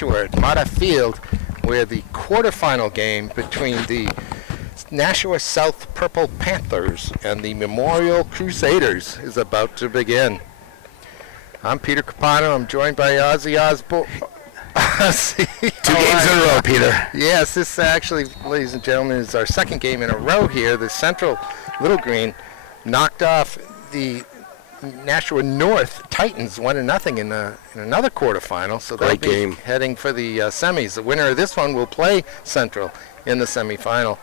Nashua at Mata Field, where the quarterfinal game between the Nashua South Purple Panthers and the Memorial Crusaders is about to begin. I'm Peter Capano. I'm joined by Ozzy Osbourne. 2 games in a row, Peter. Yes, this actually, ladies and gentlemen, is our second game in a row here. The Central Little Green knocked off the Nashua North Titans 1-0 in another quarterfinal. So they'll be heading for the semis. The winner of this one will play Central in the semifinal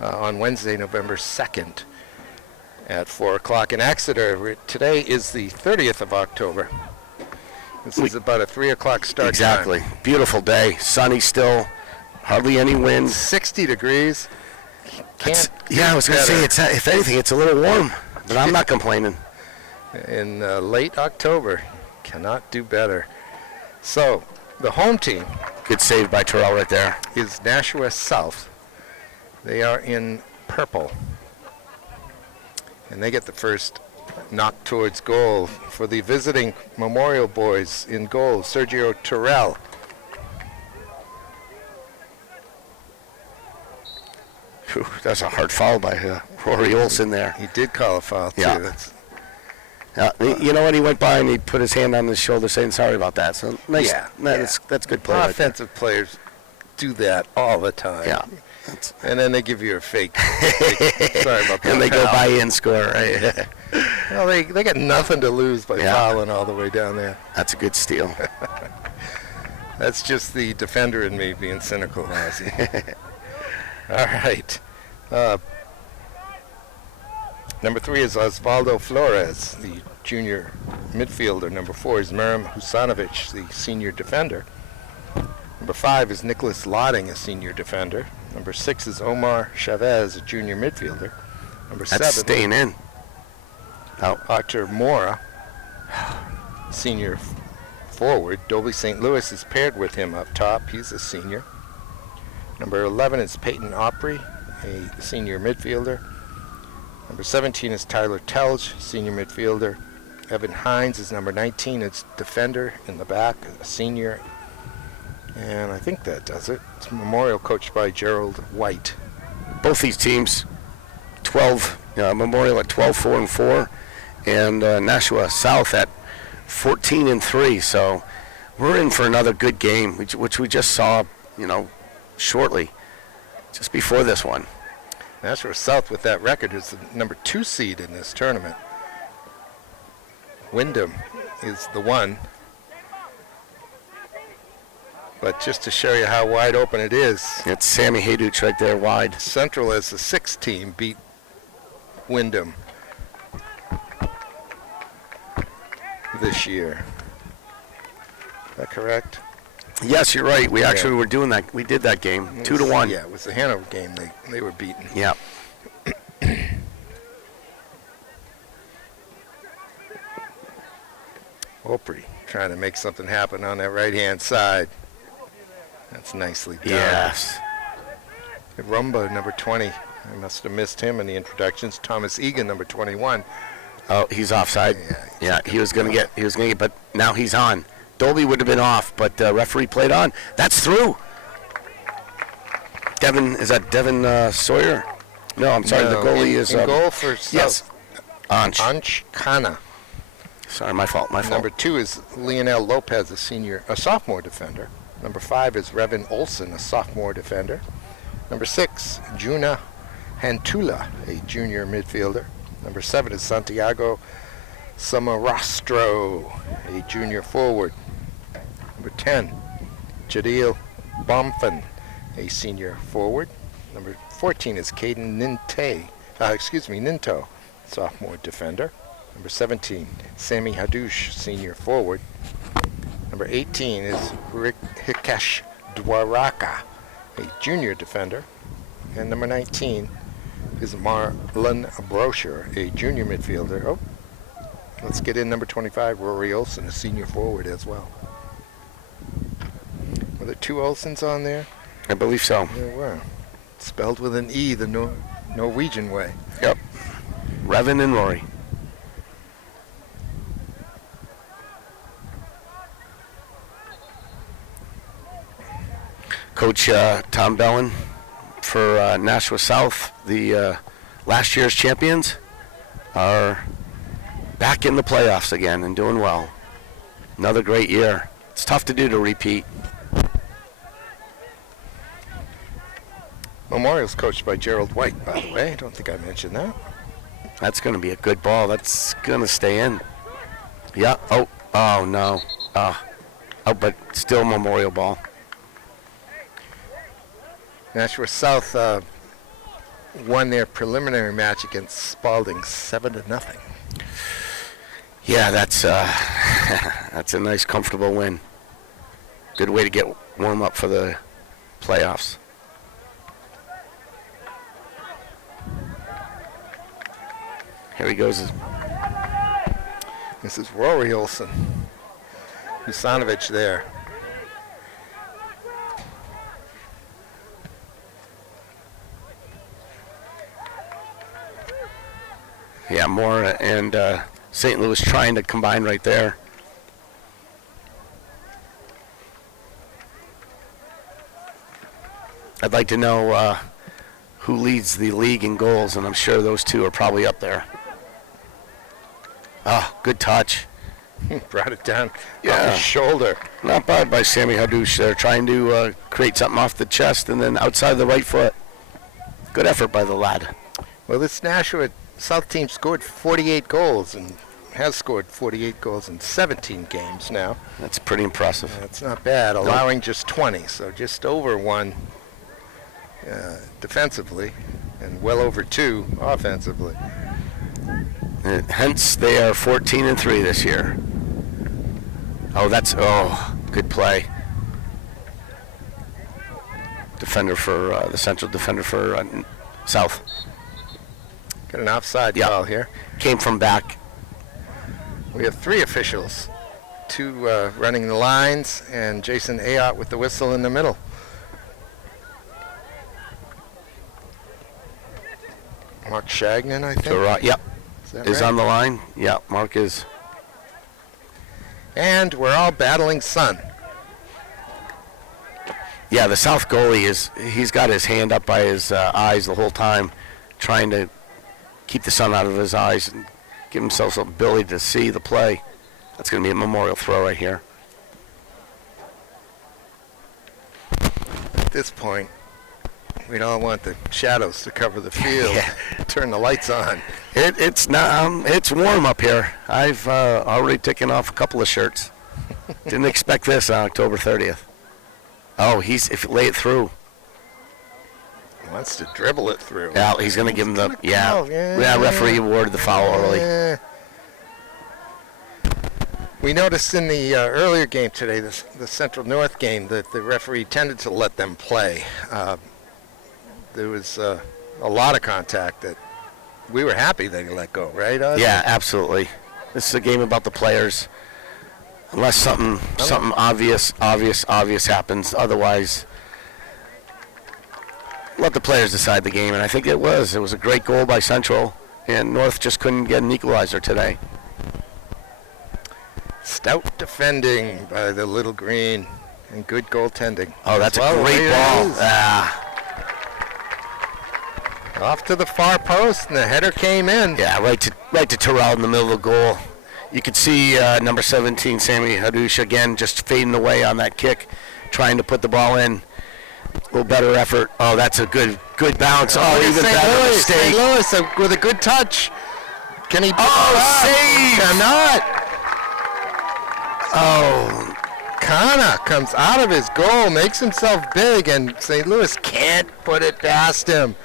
on Wednesday, November 2nd at 4 o'clock in Exeter. Today is the 30th of October. This is about a 3 o'clock start Exactly. time. Beautiful day. Sunny still. Hardly any wind. 60 degrees. I was going to say, if anything, it's a little warm, but I'm not complaining. In late October. Cannot do better. So, the home team. Good save by Terrell right there. Is Nashua South. They are in purple. And they get the first knock towards goal for the visiting Memorial boys. In goal, Sergio Terrell. Whew, that's a hard foul by Rory Olson there. He did call a foul, too. Yeah. You know what? He went by and he put his hand on his shoulder saying sorry about that. So nice. Yeah. That's good play. Offensive players do that all the time. Yeah. And then they give you a fake. Sorry about that. And they go by and score, right? Well, they got nothing to lose by fouling all the way down there. That's a good steal. That's just the defender in me being cynical, Ozzy. All right. Number 3 is Osvaldo Flores, the junior midfielder. Number 4 is Miram Husanovic, the senior defender. Number 5 is Nicholas Lotting, a senior defender. Number 6 is Omar Chavez, a junior midfielder. Number 7. That's staying in. Artur Mora, senior forward. Dolby St. Louis is paired with him up top. He's a senior. Number 11 is Peyton Opry, a senior midfielder. Number 17 is Tyler Telge, senior midfielder. Evan Hines is number 19. It's defender in the back, a senior. And I think that does it. It's Memorial coached by Gerald White. Both these teams, Memorial at 12-4-4, and Nashua South at 14-3. So we're in for another good game, which we just saw, shortly, just before this one. Nashua South with that record is the number 2 seed in this tournament. Wyndham is the 1. But just to show you how wide open it is. It's Sammy Hayduch right there wide. Central as the 6th team beat Wyndham this year. Is that correct? Yes, you're right. We actually were doing that. We did that game, 2-1. Yeah, it was the Hanover game they were beaten. Yeah. Opry trying to make something happen on that right-hand side. That's nicely done. Yes. Rumba, number 20. I must have missed him in the introductions. Thomas Egan, number 21. Oh, he's offside. Yeah, he was going to get, but now he's on. Dolby would have been off, but referee played on. That's through. Is that Devin Sawyer? No, I'm sorry. No, the goalie is in goal for South. Yes. Anch Kana. Sorry, my fault. Number 2 is Lionel Lopez, a sophomore defender. Number 5 is Revin Olson, a sophomore defender. Number 6, Juna Hantula, a junior midfielder. Number 7 is Santiago Samarastro, a junior forward. Number 10, Jadil Bomfin, a senior forward. Number 14 is Caden Ninto, sophomore defender. Number 17, Sammy Hadouche, senior forward. Number 18 is Hikesh Dwaraka, a junior defender. And number 19 is Marlon Brosher, a junior midfielder. Oh, let's get in number 25, Rory Olson, a senior forward as well. Were there 2 Olsons on there? I believe so. There were. Spelled with an E, the Norwegian way. Yep. Revin and Rory. Coach Tom Bellin for Nashua South, the last year's champions, are back in the playoffs again and doing well. Another great year. It's tough to do to repeat. Memorial's coached by Gerald White, by the way. I don't think I mentioned that. That's going to be a good ball. That's going to stay in. Yeah. Oh no. But still Memorial ball. Nashua South won their preliminary match against Spalding 7-0. Yeah, that's that's a nice, comfortable win. Good way to get warm up for the playoffs. Here he goes. This is Rory Olson. Husanovic there. Yeah, Moore and St. Louis trying to combine right there. I'd like to know who leads the league in goals, and I'm sure those two are probably up there. Oh, good touch. Brought it down Yeah. off his shoulder. Not bad by Sammy Hadouche there, trying to create something off the chest and then outside the right foot. Good effort by the lad. Well, this Nashua South team scored 48 goals and has scored 48 goals in 17 games now. That's pretty impressive. That's not bad, allowing just 20, so just over one defensively and well over two offensively. Hence, they are 14-3 this year. Good play. Defender for the central defender for South. Got an offside call here. Came from back. We have three officials, two running the lines, and Jason Ayotte with the whistle in the middle. Mark Shagnon, I think. Yep. Is on the line. Yeah, Mark is. And we're all battling sun. Yeah, the South goalie he's got his hand up by his eyes the whole time, trying to keep the sun out of his eyes and give himself the ability to see the play. That's going to be a Memorial throw right here. At this point, we don't want the shadows to cover the field. Yeah. Turn the lights on. It's not. It's warm up here. I've already taken off a couple of shirts. Didn't expect this on October 30th. Oh, if you lay it through. He wants to dribble it through. Yeah, he's going to give him the Yeah, referee awarded the foul early. We noticed in the earlier game today, the Central North game, that the referee tended to let them play. There was a lot of contact that we were happy that he let go, right, Ozzy? Yeah, absolutely. This is a game about the players. Unless something obvious happens. Otherwise, let the players decide the game. And I think it was. It was a great goal by Central, and North just couldn't get an equalizer today. Stout defending by the Little Green and good goaltending. Oh, that's a great ball. Off to the far post, and the header came in. Yeah, right to Terrell in the middle of the goal. You could see number 17, Sammy Hadouche, again, just fading away on that kick, trying to put the ball in. A little better effort. Oh, that's a good bounce. Oh, even better mistake. St. Louis with a good touch. Can he? Save! Cannot. Oh, Kana comes out of his goal, makes himself big, and St. Louis can't put it past him.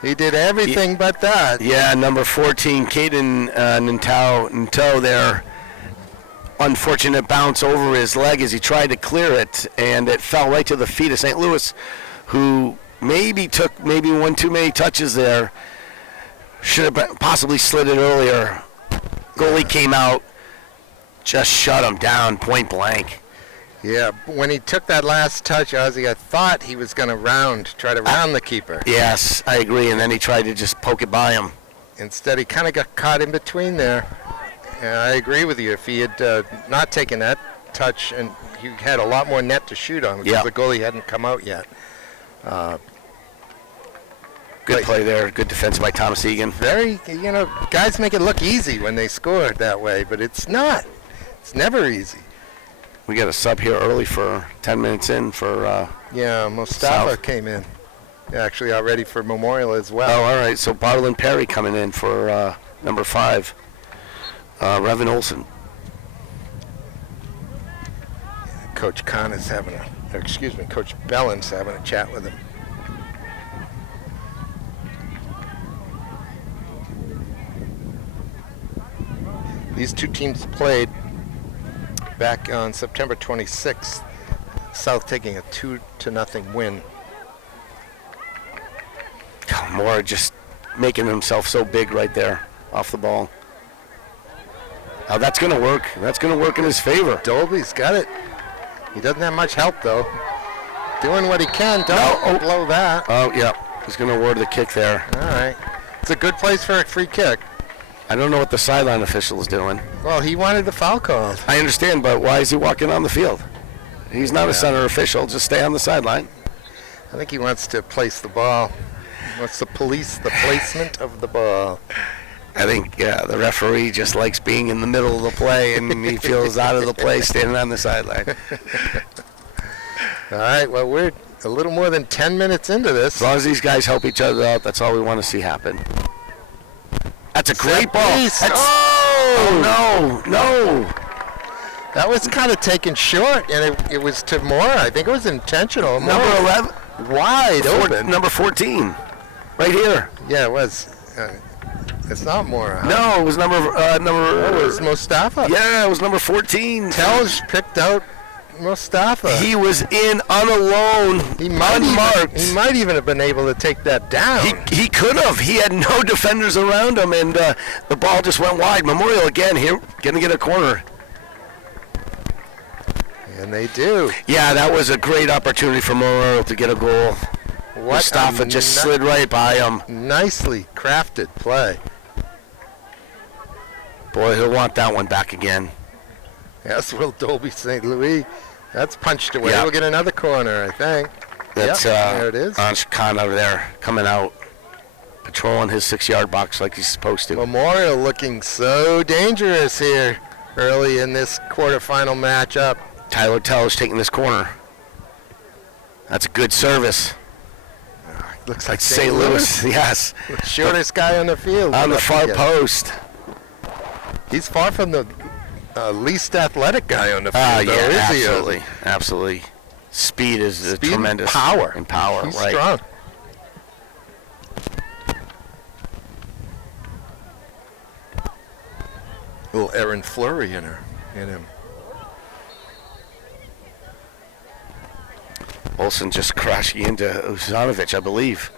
He did everything but that. Yeah, number 14, Caden Ninto there. Unfortunate bounce over his leg as he tried to clear it, and it fell right to the feet of St. Louis, who took one too many touches there. Should have possibly slid it earlier. Goalie came out, just shut him down point blank. Yeah, when he took that last touch, Ozzy, I thought he was going to try to round the keeper. Yes, I agree, and then he tried to just poke it by him. Instead, he kind of got caught in between there. And I agree with you. If he had not taken that touch, and he had a lot more net to shoot on because Yeah. the goalie hadn't come out yet. Good play there. Good defense by Thomas Egan. Very, guys make it look easy when they score that way, but it's not. It's never easy. We got a sub here early for 10 minutes in for. Yeah, Mustafa South. came in. Actually, already for Memorial as well. Oh, all right. So Bartlin Perry coming in for number 5, Revan Olson. Coach Khan is Coach Bellin's having a chat with him. These two teams played back on September 26th. South taking a 2-0 win. Moore just making himself so big right there off the ball. Oh, that's going to work. That's going to work in his favor. Dolby's got it. He doesn't have much help, though. Doing what he can. Don't blow that. Oh, yeah. He's going to award the kick there. All right. It's a good place for a free kick. I don't know what the sideline official is doing. Well, he wanted the foul called. I understand, but why is he walking on the field? He's not a center official. Just stay on the sideline. I think he wants to place the ball. He wants to police the placement of the ball. I think the referee just likes being in the middle of the play, and he feels out of the play standing on the sideline. All right, well, we're a little more than 10 minutes into this. As long as these guys help each other out, that's all we want to see happen. That's a great ball. Oh, no. That was kind of taken short, and it was to Moore. I think it was intentional. Number 11. Wide open. Number 14. Right here. Yeah, it was. It's not Moore. Huh? No, it was number. It was Mustafa. Yeah, it was number 14. Telge picked out Mustafa. He was in on a lone, unmarked. He might even have been able to take that down. He could have. He had no defenders around him, and the ball just went wide. Memorial again here, going to get a corner. And they do. Yeah, that was a great opportunity for Memorial to get a goal. Mustafa just slid right by him. Nicely crafted play. Boy, he'll want that one back again. Yes, Will Dolby St. Louis. That's punched away. Yep. We'll get another corner, I think. That's there it is. Ansh Khan over there coming out, patrolling his 6-yard box like he's supposed to. Memorial looking so dangerous here early in this quarterfinal matchup. Tyler Telge taking this corner. That's a good service. Looks like St. Louis, yes. Shortest guy on the field. On the far post. He's far from the least athletic guy on the field, though, yeah, is absolutely. Absolutely. Speed is tremendous. Power. And power, He's right. strong. A little Aaron Fleury in him. Olsen just crashing into Uzanovic, I believe.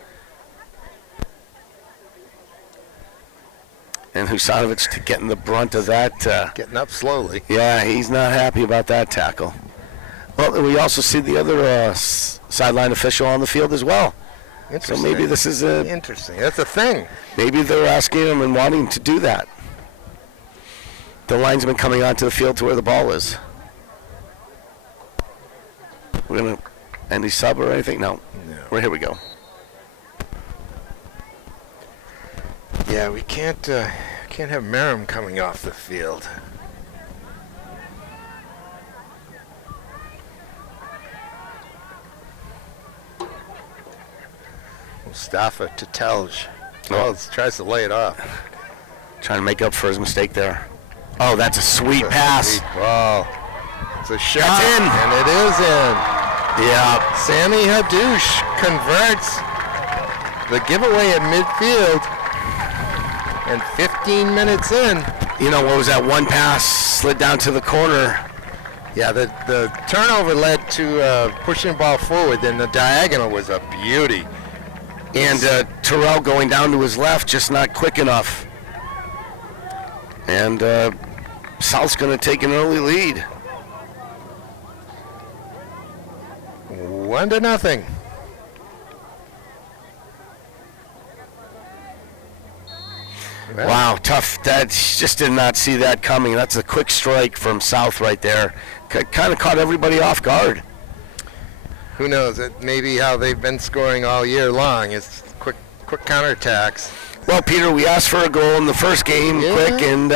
And Husanovic getting the brunt of that. Getting up slowly. Yeah, he's not happy about that tackle. Well, we also see the other sideline official on the field as well. So maybe this is interesting. That's a thing. Maybe they're asking him and wanting to do that. The linesman coming onto the field to where the ball is. We're going to... Any sub or anything? No. Well, here we go. Yeah, we can't have Merrim coming off the field. Mustafa to Telge. Tries to lay it off. Trying to make up for his mistake there. Oh, that's a sweet pass. Sweet ball. It's a shot. That's in. And it is in. Yeah. Sammy Hadouche converts the giveaway at midfield. And 15 minutes in. You know, what was that one pass slid down to the corner? Yeah, the turnover led to pushing the ball forward, then the diagonal was a beauty. And Terrell going down to his left, just not quick enough. And South's going to take an early lead. 1-0. Wow, tough. That just did not see that coming. That's a quick strike from South right there. kind of caught everybody off guard. Who knows? It may be how they've been scoring all year long. It's quick counterattacks. Well, Peter, we asked for a goal in the first game, quick, and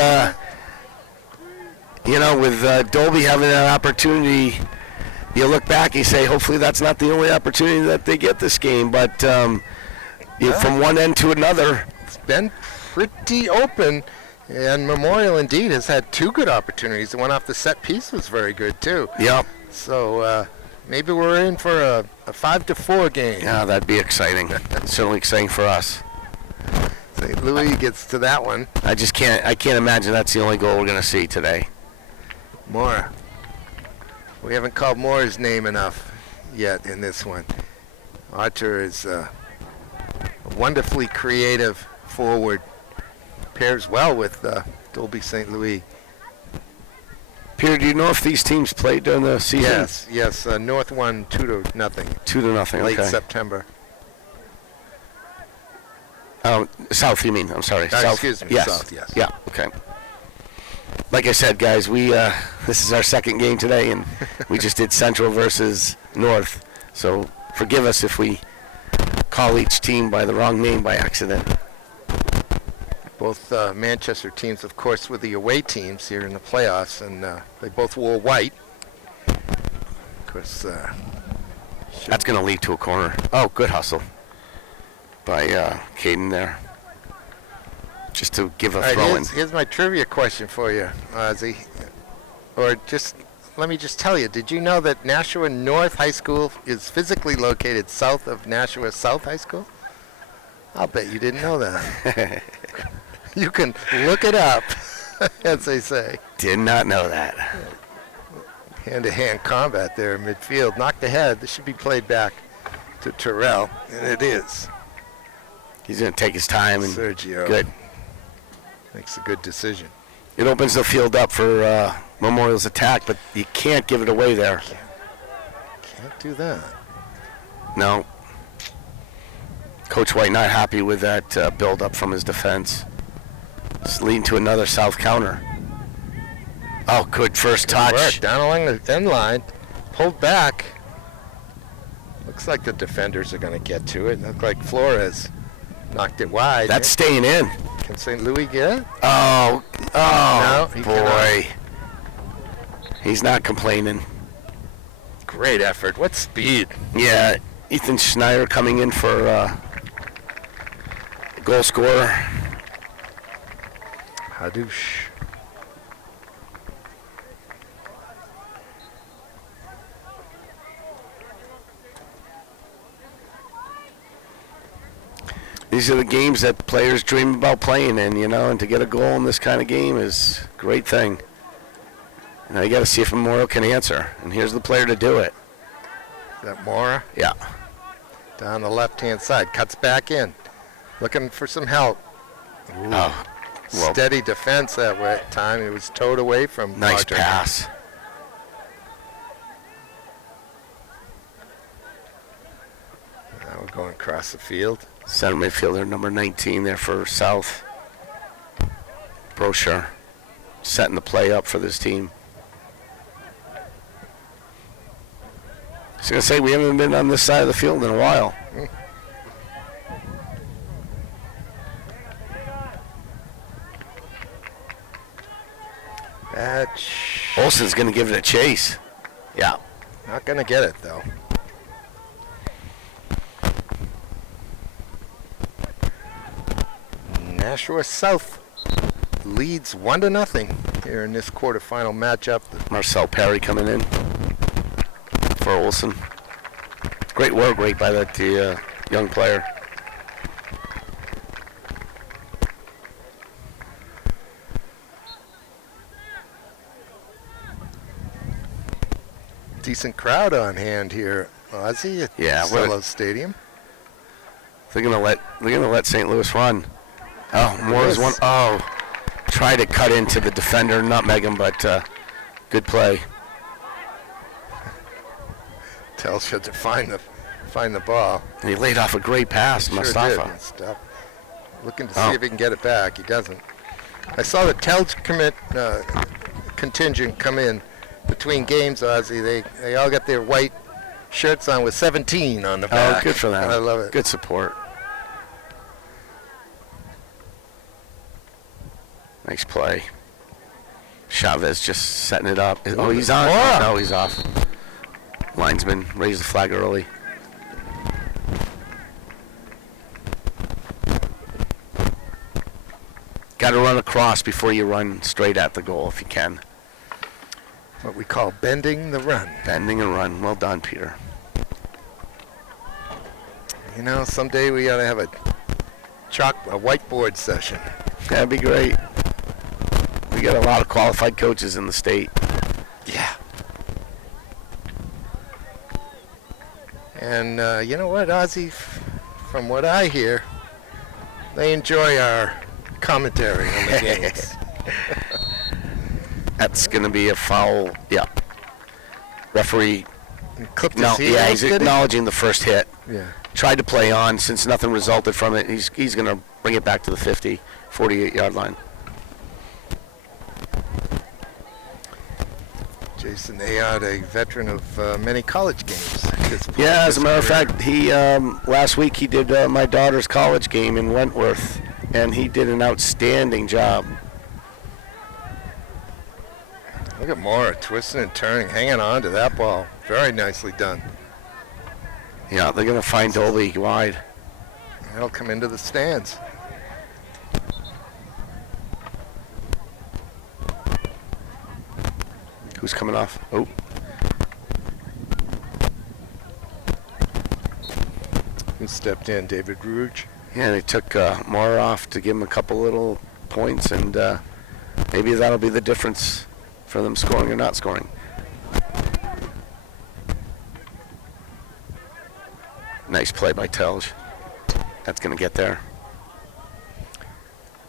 with Dolby having that opportunity, you look back, you say, hopefully that's not the only opportunity that they get this game. But from one end to another, it's been pretty open, and Memorial indeed has had 2 good opportunities. The one off the set piece was very good too. Yep. So maybe we're in for a 5-4 game. Yeah, that'd be exciting. Certainly exciting for us. St. Louis gets to that one. I can't imagine that's the only goal we're going to see today. Moore. We haven't called Moore's name enough yet in this one. Archer is a wonderfully creative forward. Pairs well with Dolby St. Louis. Peter, do you know if these teams played during the season? Yes. North won 2-0. 2-0, Late okay. September. South, you mean? I'm sorry. South. Excuse me. Yes. South, yes. Yeah, okay. Like I said, guys, this is our second game today, and we just did Central versus North. So forgive us if we call each team by the wrong name by accident. Both Manchester teams, of course, were the away teams here in the playoffs, and they both wore white. Of course, that's going to lead to a corner. Oh, good hustle by Caden there. Just to give a throw-in. Here's my trivia question for you, Ozzy. Let me just tell you, did you know that Nashua North High School is physically located south of Nashua South High School? I'll bet you didn't know that. You can look it up, as they say. Did not know that. Hand-to-hand combat there in midfield. Knocked ahead. This should be played back to Terrell, and it is. He's going to take his time. And Sergio. Good. Makes a good decision. It opens the field up for Memorial's attack, but you can't give it away there. Can't do that. No. Coach White not happy with that build-up from his defense. It's leading to another South counter. Oh, good first touch. Work. Down along the end line. Pulled back. Looks like the defenders are going to get to it. Looked like Flores knocked it wide. That's staying in. Can St. Louis get it? Oh, No, he boy. cannot. He's not complaining. Great effort. What speed. Yeah, Ethan Schneider coming in for goal scorer. Hadouche. These are the games that players dream about playing in, and to get a goal in this kind of game is a great thing. Now you got to see if Memorial can answer, and here's the player to do it. Is that Mora? Yeah. Down the left-hand side. Cuts back in. Looking for some help. Ooh. Oh, well, Steady defense that time. It was towed away from nice Archer. pass. Now we're going across the field. Center midfielder number 19 there for South. Brochure setting the play up for this team. I was going to say, we haven't been on this side of the field in a while. Olsen's going to give it a chase. Yeah. Not going to get it, though. Nashua South leads 1-0 here in this quarterfinal matchup. Marcel Perry coming in for Olsen. Great work rate by that young player. Decent crowd on hand here, Ozzy, at Cello Stadium. They're gonna let St. Louis run. Oh, Moore's one. Oh, tried to cut into the defender, nutmeg him, but good play. Tells you to find the ball. And he laid off a great pass, Sure Mustafa. did. Stop. Looking to see if he can get it back. He doesn't. I saw the Telge contingent come in between games, Ozzy, they all got their white shirts on with 17 on the back. Oh, good for them. I love it. Good support. Nice play. Chavez just setting it up. Oh, he's on. Oh. No, he's off. Linesman raised the flag early. Got to run across before you run straight at the goal if you can. What we call bending the run. Bending and run. Well done, Peter. You know, someday we ought to have a whiteboard session. That'd be great. We got a lot of qualified coaches in the state. Yeah. And you know what, Ozzy? From what I hear, they enjoy our commentary on the games. That's going to be a foul. Yeah. Referee. Clipped No, his heel, yeah, he's did he? acknowledging the first hit. Yeah. Tried to play on. Since nothing resulted from it, he's going to bring it back to the 50, 48-yard line. Jason Ayod, a veteran of many college games. Yeah, as a matter of fact, he last week he did my daughter's college game in Wentworth, and he did an outstanding job. Look at Mora twisting and turning, hanging on to that ball. Very nicely done. Yeah, they're going to find Dolby wide. That'll come into the stands. Who's coming off? Oh. Who stepped in? David Rouge. Yeah, they took Mora off to give him a couple little points, and maybe that'll be the difference for them scoring or not scoring. Nice play by Telge. That's going to get there.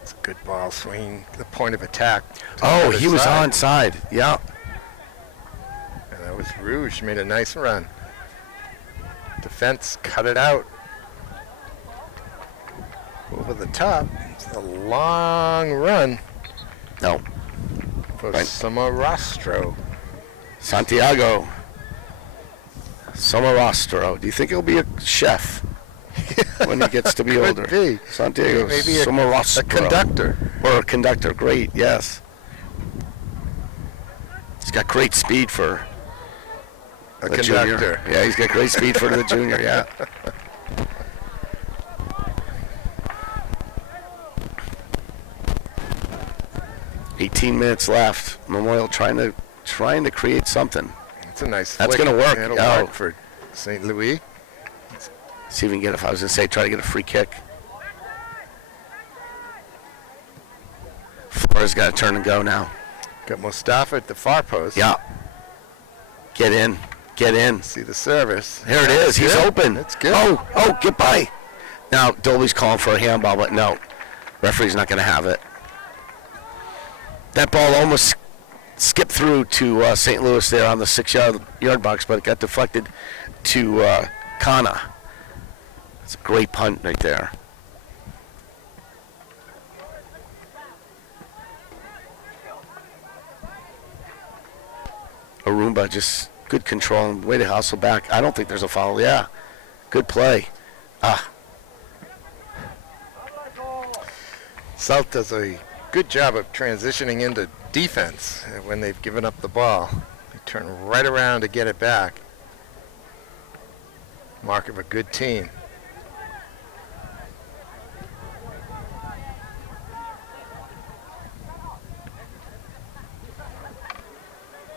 It's a good ball swing. The point of attack. Oh, he was onside. Yeah. And that was Rouge. Made a nice run. Defense cut it out. Over the top. It's a long run No. for Right. Samarastro. Santiago Somarastro. Do you think he'll be a chef when he gets to be Could older? be. Santiago Maybe a Somarastro. conductor. Or a conductor. Great, yes. He's got great speed for A the conductor. junior. Yeah, he's got great speed for the junior, yeah. $18 minutes left. Memorial trying to create something. It's a nice That's flick. gonna work. It'll Oh. work for St. Louis. See if we can get, if I was going to say, try to get a free kick. Flores got to turn and go now. Got Mustafa at the far post. Yeah. Get in. Get in. See the service. There it is. He's good. open. That's good. Oh, get by. Now, Dolby's calling for a handball, but no. Referee's not going to have it. That ball almost skipped through to St. Louis there on the 6-yard box, but it got deflected to Kana. It's a great punt right there. Arumba just good control and way to hustle back. I don't think there's a foul. Yeah, good play. South does a good job of transitioning into defense when they've given up the ball. They turn right around to get it back. Mark of a good team.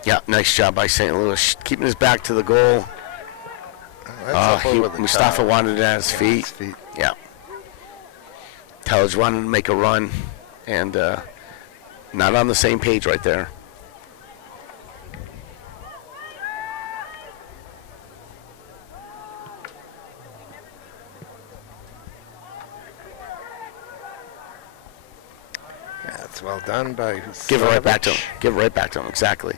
Yeah, nice job by St. Louis, keeping his back to the goal. That's up over the Mustafa top. wanted it at his Yeah, feet. his feet. Yeah. Telge wanted to make a run, and not on the same page right there. Yeah, that's well done by Give it right back to Savage. him. Give it right back to him. Exactly.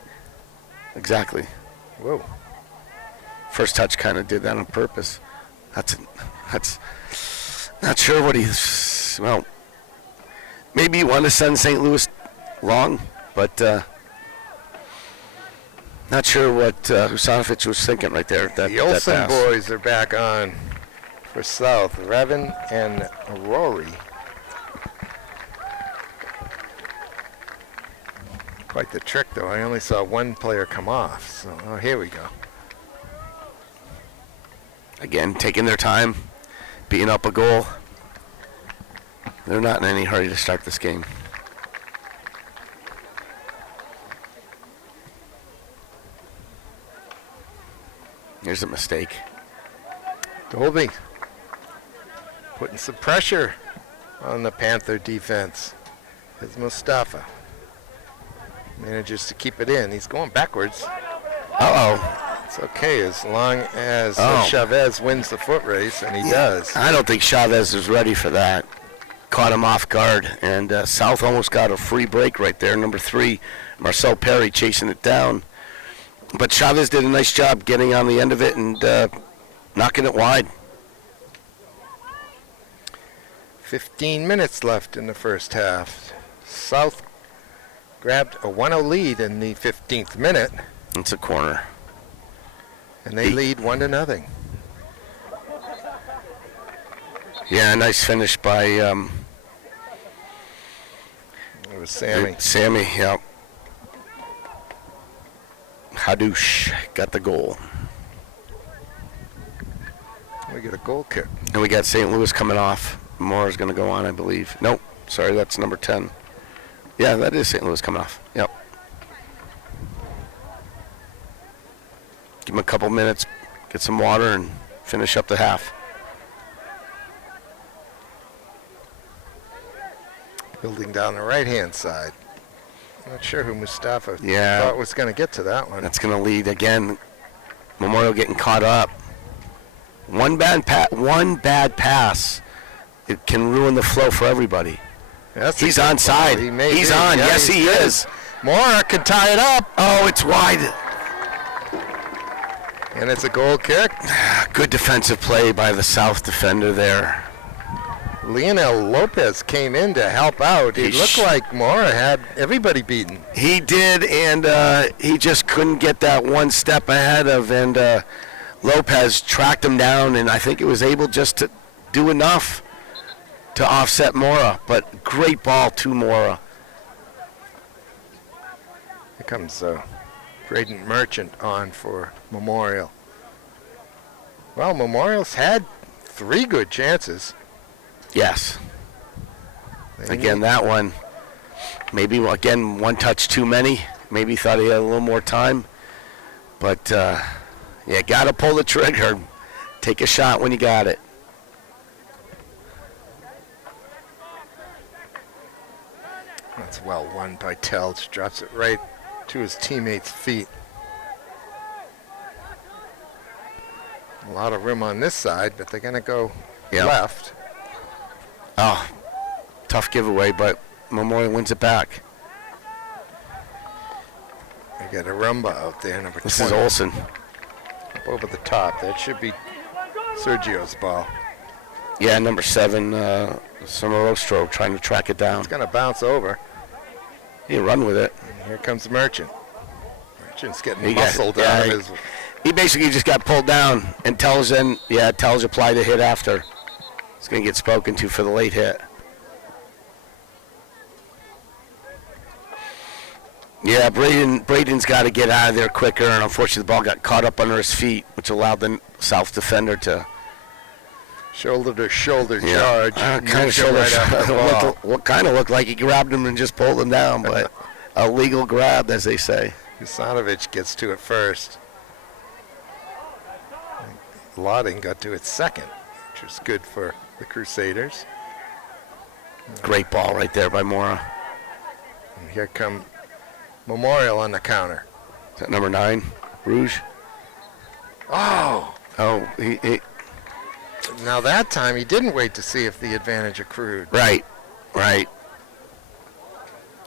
Exactly. Whoa. First touch kind of did that on purpose. That's not sure what he's, well, maybe he wanted to send St. Louis long, but Not sure what Husanovic was thinking right there. The Olsen boys are back on for South. Revan and Rory. Quite the trick, though. I only saw one player come off. So, oh, here we go. Again, taking their time, beating up a goal. They're not in any hurry to start this game. Here's a mistake. Dolby putting some pressure on the Panther defense. Here's Mustafa. Manages to keep it in. He's going backwards. Uh-oh. It's okay as long as Chavez wins the foot race, and he does. I don't think Chavez is ready for that. Caught him off guard, and South almost got a free break right there. Number 3, Marcel Perry chasing it down. But Chavez did a nice job getting on the end of it and knocking it wide. 15 minutes left in the first half. South grabbed a 1-0 lead in the 15th minute. It's a corner. And they lead 1-0. Yeah, nice finish by it was Sammy. Sammy, yeah. Hadouche got the goal. We get a goal kick. And we got St. Louis coming off. Moore's going to go on, I believe. Nope, sorry, that's number 10. Yeah, that is St. Louis coming off. Yep. Give him a couple minutes, get some water, and finish up the half. Building down the right-hand side. Not sure who Mustafa Yeah. thought was going to get to that one. That's going to lead again. Memorial getting caught up. One bad pass, it can ruin the flow for everybody. He's onside. He's on. Yeah, yes, he is. Mora can tie it up. Oh, it's wide. And it's a goal kick. Good defensive play by the South defender there. Lionel Lopez came in to help out. It looked like Mora had everybody beaten. He did, and he just couldn't get that one step ahead of, and Lopez tracked him down, and I think it was able just to do enough to offset Mora. But great ball to Mora. Here comes Braden Merchant on for Memorial. Well, Memorial's had 3 good chances. Yes. Again, that one, maybe, again, one touch too many. Maybe thought he had a little more time. But, yeah, got to pull the trigger. Take a shot when you got it. That's well won by Telch. Drops it right to his teammates' feet. A lot of room on this side, but they're going to go left. Oh, tough giveaway, but Memorial wins it back. They got a rumba out there, number 20. This is Olsen. Up over the top. That should be Sergio's ball. Yeah, number 7, Somorostro trying to track it down. It's going to bounce over. He run with it. And here comes Merchant. Merchant's getting muscled out of his... He basically just got pulled down, and Tells applied a hit after. He's going to get spoken to for the late hit. Yeah, Braden's got to get out of there quicker, and unfortunately the ball got caught up under his feet, which allowed the South defender to... Shoulder-to-shoulder charge. Kind of shoulder. What kind of looked like he grabbed him and just pulled him down, but a legal grab, as they say. Husanovic gets to it first. Lotting got to it second, which was good for the Crusaders. Great ball right there by Mora. And here come Memorial on the counter. Is that number 9, Rouge? Oh, he now that time he didn't wait to see if the advantage accrued. Right.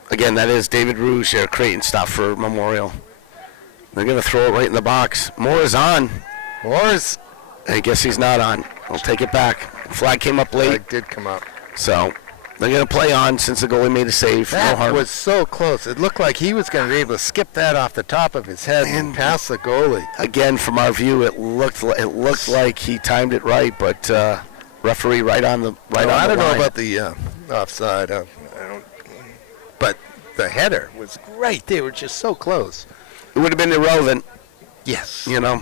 Again, that is David Rouge there creating stuff for Memorial. They're going to throw it right in the box. Mora's on. I guess he's not on. I'll take it back. Flag came up late. Flag did come up. So They're going to play on since the goalie made a save. No That harm. was so close. It looked like he was going to be able to skip that off the top of his head and pass the goalie. Again, from our view, it looked like he timed it right, but referee right on the right on I the don't know line. about the offside, but the header was great. They were just so close. It would have been irrelevant, Yes. you know.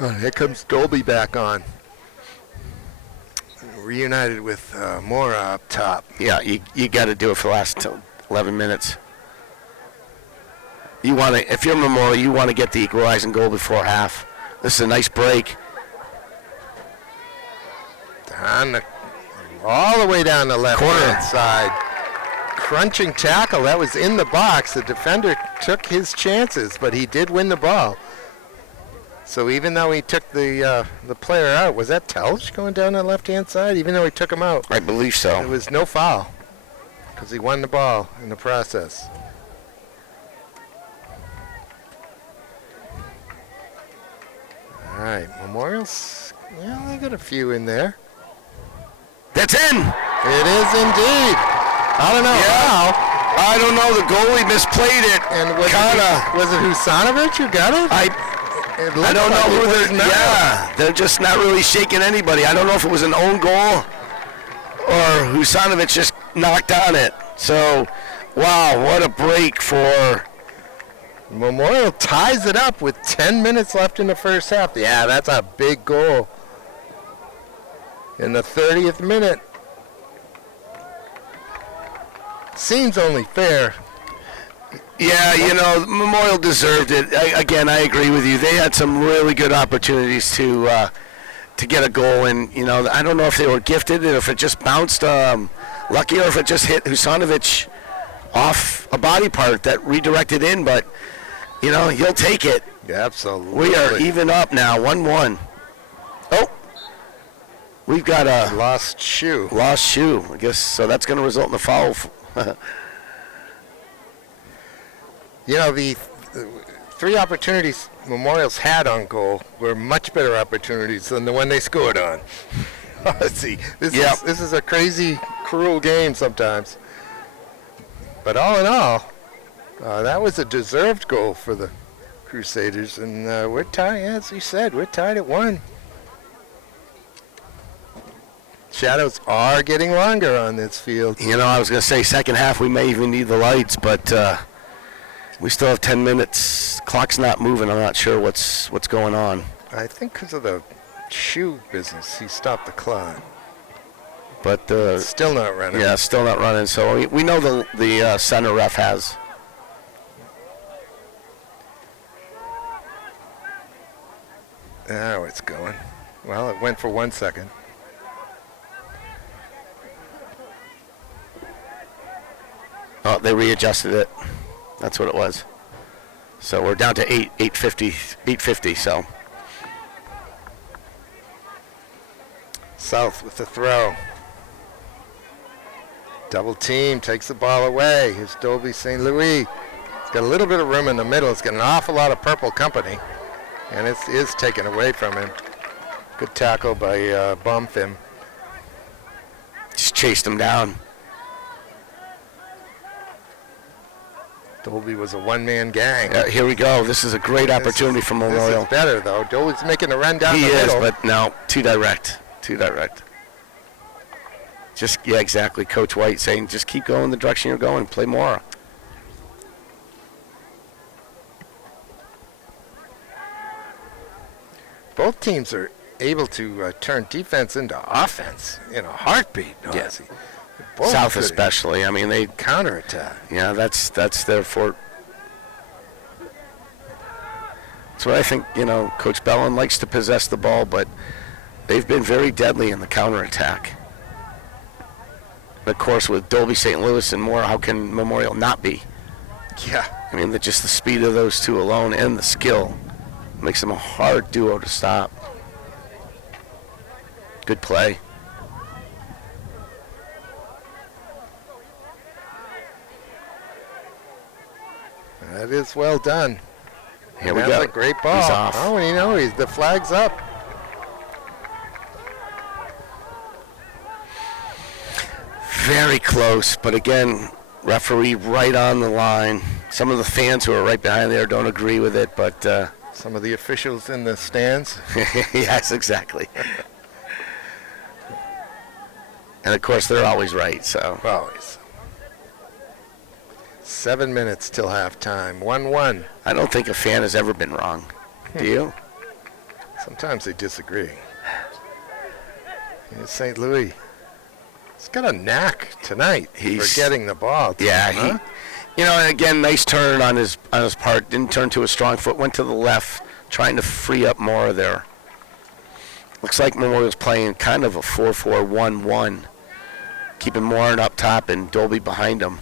Oh, here comes Dolby back on. Reunited with Mora up top. Yeah, you got to do it for the last 11 minutes. You want to, if you're Memorial, you want to get the equalizing goal before half. This is a nice break. All the way down the left Corner. hand side. Crunching tackle. That was in the box. The defender took his chances, but he did win the ball. So even though he took the player out, was that Telch going down the left-hand side? Even though he took him out, I believe so. there was no foul because he won the ball in the process. All right, Memorials, yeah, they got a few in there. That's in. It is indeed. I don't know how. I don't know. The goalie misplayed it. And was it Husanovic who got it? I don't know who they're. Yeah, they're just not really shaking anybody. I don't know if it was an own goal or Husanovic just knocked on it. So, wow, what a break for. Memorial ties it up with 10 minutes left in the first half. Yeah, that's a big goal. In the 30th minute. Seems only fair. Yeah, you know, Memorial deserved it. Again, I agree with you. They had some really good opportunities to get a goal, and you know, I don't know if they were gifted, or if it just bounced lucky, or if it just hit Husanovic off a body part that redirected in. But you know, he'll take it. Yeah, absolutely. We are even up now, 1-1. Oh, we've got a Lost shoe. lost shoe. I guess so. That's going to result in a foul. You know, the three opportunities Memorials had on goal were much better opportunities than the one they scored on. See, this is a crazy, cruel game sometimes. But all in all, that was a deserved goal for the Crusaders, and we're tied. As you said, we're tied at 1. Shadows are getting longer on this field. You know, I was going to say second half we may even need the lights, but we still have 10 minutes. Clock's not moving. I'm not sure what's going on. I think because of the shoe business, he stopped the clock. But Still not running. yeah, still not running. So we know the center ref has. Now it's going. Well, it went for 1 second. Oh, they readjusted it. That's what it was. So we're down to 850. So South with the throw. Double team, takes the ball away. Here's Dolby St. Louis. It's got a little bit of room in the middle. It's got an awful lot of purple company. And it is taken away from him. Good tackle by Bumfim. just chased him down. Dolby was a one-man gang. Here we go. This is a great opportunity for Memorial. This is better, though. Dolby's making a run down He the is, middle. but no, too direct. Too direct. Just, yeah, exactly. Coach White saying, just keep going the direction you're going. Play more. Both teams are able to turn defense into offense in a heartbeat. Yeah. Ozzy. Both South could especially. I mean, they, counterattack. yeah, that's their fort. That's what I think, you know, Coach Bellin likes to possess the ball, but they've been very deadly in the counterattack. Of course, with Dolby St. Louis and more, how can Memorial not be? Yeah. I mean, just the speed of those two alone and the skill makes them a hard duo to stop. Good play. That is well done. Here we That's go. a great ball. He's off. Oh, you know, the flag's up. Very close, but again, referee right on the line. Some of the fans who are right behind there don't agree with it, but Some of the officials in the stands. yes, exactly. And of course, they're always right. So Always. 7 minutes till halftime. 1-1. I don't think a fan has ever been wrong. Do you? Sometimes they disagree. Here's St. Louis. He's got a knack tonight for getting the ball. Yeah, huh? And again, nice turn on his part. Didn't turn to a strong foot. Went to the left, trying to free up Mora there. Looks like Memorial's playing kind of a 4-4-1-1, keeping Moran up top and Dolby behind him.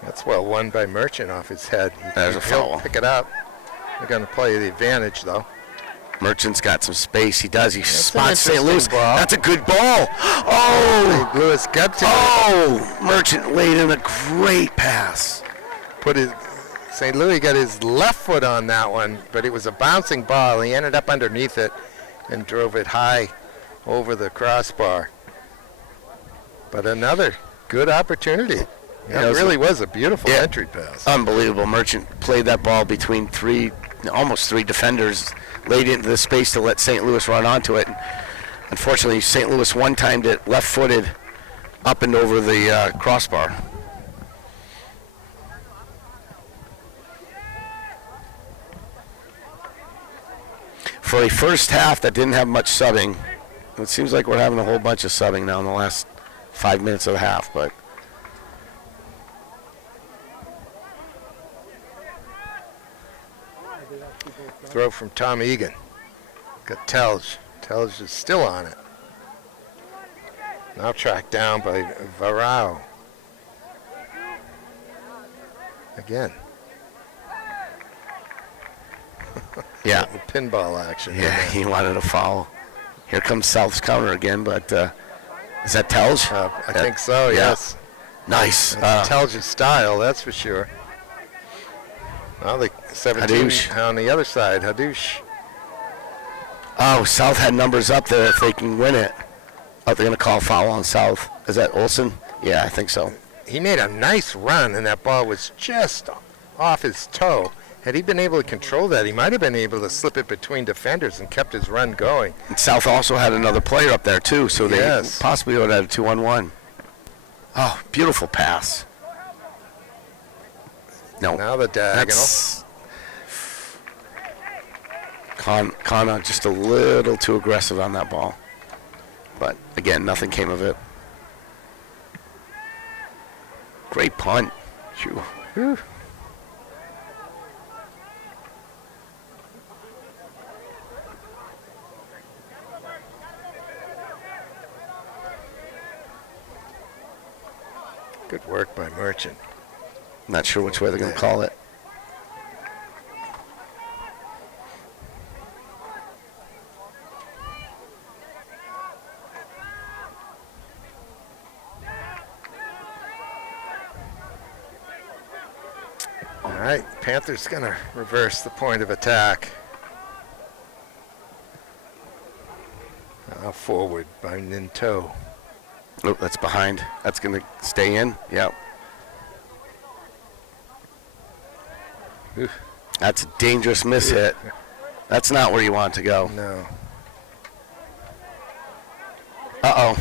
That's well won by Merchant off his head. There's a He'll foul. pick it up. They're going to play the advantage, though. Merchant's got some space. He does. He That's spots an St. Louis. interesting ball. That's a good ball. Oh! St. Louis got to Merchant laid in a great pass. St. Louis got his left foot on that one, but it was a bouncing ball. He ended up underneath it and drove it high over the crossbar. But another good opportunity. Yeah, It really was a beautiful entry pass. Unbelievable. Merchant played that ball between almost three defenders, laid it into the space to let St. Louis run onto it. Unfortunately, St. Louis one-timed it left-footed up and over the crossbar. For a first half that didn't have much subbing, it seems like we're having a whole bunch of subbing now in the last 5 minutes of the half, but Throw from Tom Egan. Got Telge. Telge is still on it. Now tracked down by Varao. Again. yeah. The pinball action. Yeah, he wanted a foul. Here comes South's counter again, but is that Telge? I think so, yes. Nice. That's Telge's style, that's for sure. Well, the 17 Hadoush. on the other side, Hadoush. Oh, South had numbers up there if they can win it. Oh, they're going to call foul on South. Is that Olsen? Yeah, I think so. He made a nice run, and that ball was just off his toe. Had he been able to control that, he might have been able to slip it between defenders and kept his run going. And South also had another player up there, too, so they possibly would have had a 2-on-1. Oh, beautiful pass. No. Now the diagonal. Kana just a little too aggressive on that ball. But, again, nothing came of it. Great punt. Phew. Whew. Good work by Merchant. Not sure which way they're going to call it. All right, Panthers going to reverse the point of attack. Now forward by Ninto. Oh, that's behind. That's going to stay in. Yep. Oof. That's a dangerous miss hit. That's not where you want to go. No. Uh-oh.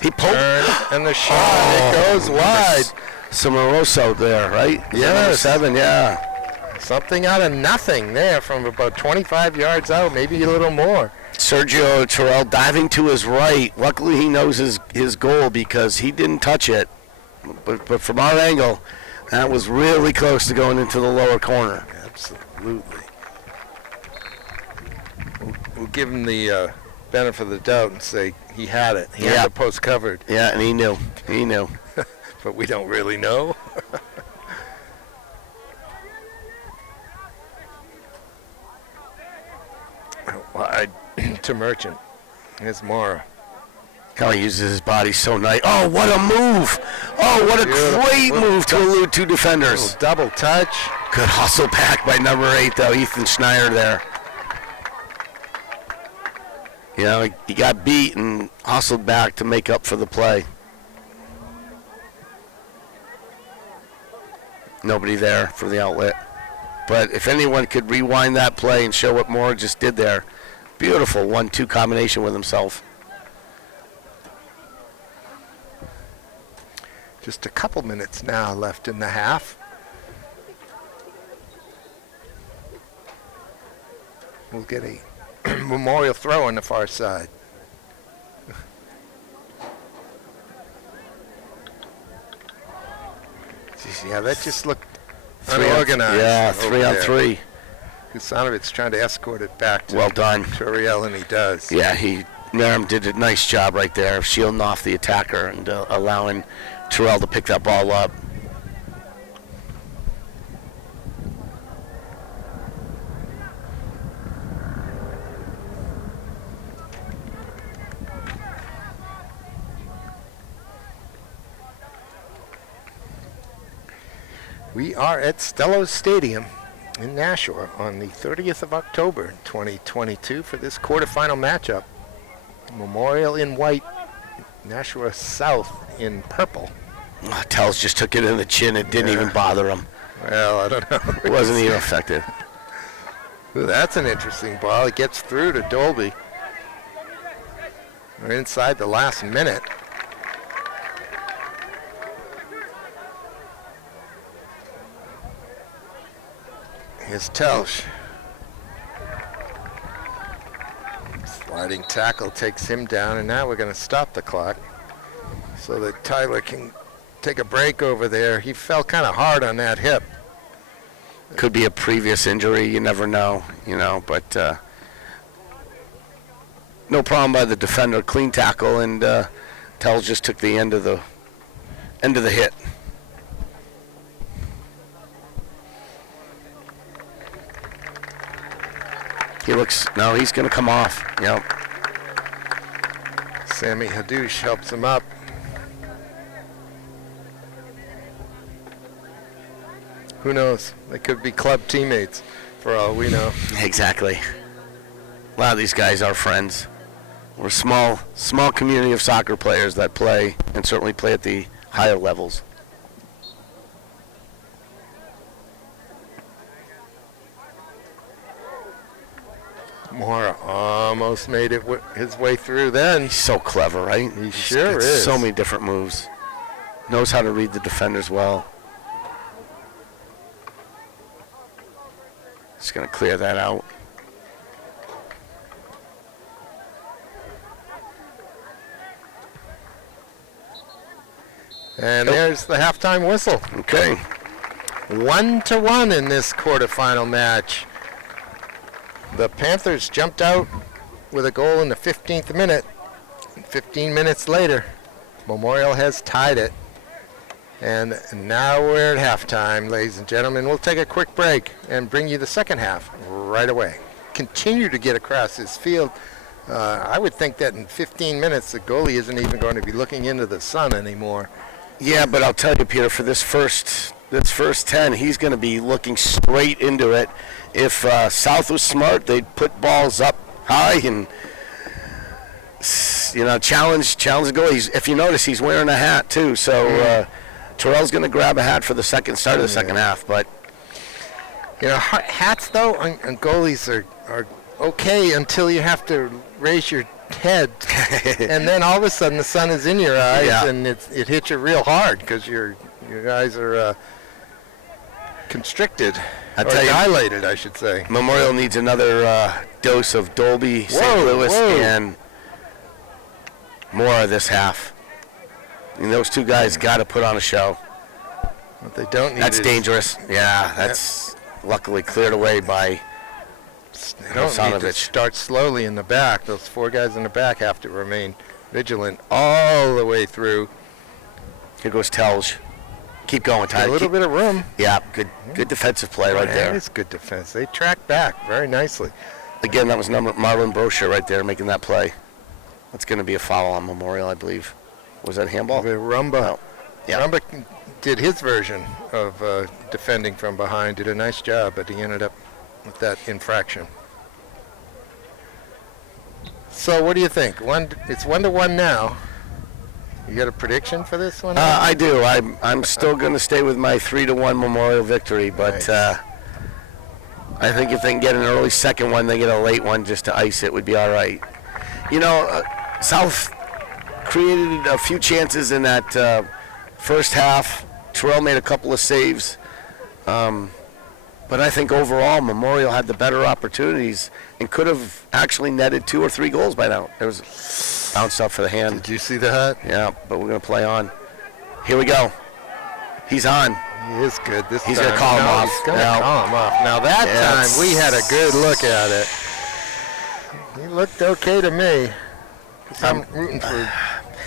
He pulled. Turn and the shot. It goes wide. Samoroso there, right? Yes. 7, yeah. Something out of nothing there from about 25 yards out, maybe a little more. Sergio Terrell diving to his right. Luckily, he knows his goal because he didn't touch it. But from our angle, that was really close to going into the lower corner. Absolutely. We'll give him the benefit of the doubt and say he had it. He had the post covered. Yeah, and he knew. He knew. But we don't really know. Wide to Merchant. Here's Mora. How he uses his body so nice. Oh, what a move! Oh, what a great move to elude two defenders. Double touch. Good hustle back by number 8, though, Ethan Schneider there. You know, he got beat and hustled back to make up for the play. Nobody there for the outlet. But if anyone could rewind that play and show what Moore just did there, beautiful 1-2 combination with himself. Just a couple minutes now left in the half. We'll get a memorial throw on the far side. Yeah, that just looked unorganized. Yeah, 3 on 3. Kusanovic trying to escort it back to well done. Turiel, and he does. Yeah, Narum did a nice job right there, shielding off the attacker and allowing Terrell to pick that ball up. We are at Stellos Stadium in Nashua on the 30th of October, 2022 for this quarterfinal matchup. Memorial in white, Nashua South in purple. Oh, Tells just took it in the chin. It didn't even bother him. Well, I don't know. It wasn't even effective. Ooh, that's an interesting ball. It gets through to Dolby. We're inside the last minute. Here's Telsch. Sliding tackle takes him down, and now we're going to stop the clock so that Tyler can take a break over there. He fell kind of hard on that hip. Could be a previous injury. You never know, but no problem by the defender. Clean tackle, and Tells just took the end of the hit. He's going to come off. Yep. Sammy Hadouche helps him up. Who knows? They could be club teammates for all we know. Exactly. A lot of these guys are friends. We're a small community of soccer players that play, and certainly play at the higher levels. Moore almost made it his way through then. He's so clever, right? He sure is. So many different moves. Knows how to read the defenders well. Just going to clear that out. And there's the halftime whistle. Okay. 1-1 in this quarterfinal match. The Panthers jumped out with a goal in the 15th minute. 15 minutes later, Memorial has tied it. And now we're at halftime, ladies and gentlemen. We'll take a quick break and bring you the second half right away. Continue to get across this field. I would think that in 15 minutes, the goalie isn't even going to be looking into the sun anymore. Yeah, but I'll tell you, Peter, for this first 10, he's going to be looking straight into it. If South was smart, they'd put balls up high and, challenge the goalie. If you notice, he's wearing a hat too. So Terrell's going to grab a hat for the start of the second half. But hats though on goalies are okay until you have to raise your head, and then all of a sudden the sun is in your eyes, and it hits you real hard because your eyes are constricted. Dilated, I should say. Memorial needs another dose of Dolby, St. Louis, and more this half. And those two guys got to put on a show. What they don't need That's dangerous. Yeah, that's luckily cleared away by They don't need to start slowly in the back. Those four guys in the back have to remain vigilant all the way through. Here goes Telge. Keep going, Tyler. A little bit of room. Yeah, good defensive play right there. That is good defense. They track back very nicely. Again, that was Marlon Brosher right there making that play. That's going to be a foul on Memorial, I believe. Was that handball? Rumba. Oh, yeah. Rumba did his version of defending from behind, did a nice job, but he ended up with that infraction. So what do you think? It's 1-1 now. You got a prediction for this one? I do. I'm still going to stay with my 3-1 Memorial victory, but Nice. I think if they can get an early second one, they get a late one just to ice it, would be all right. You know, South created a few chances in that first half. Terrell made a couple of saves. But I think overall Memorial had the better opportunities and could have actually netted 2 or 3 goals by now. There was bounce up for the hand. Did you see that? Yeah, but we're going to play on. Here we go. He's on. He is good this time. He's going to call him off. He's going to call him off. Now that time we had a good look at it. He looked okay to me. I'm rooting for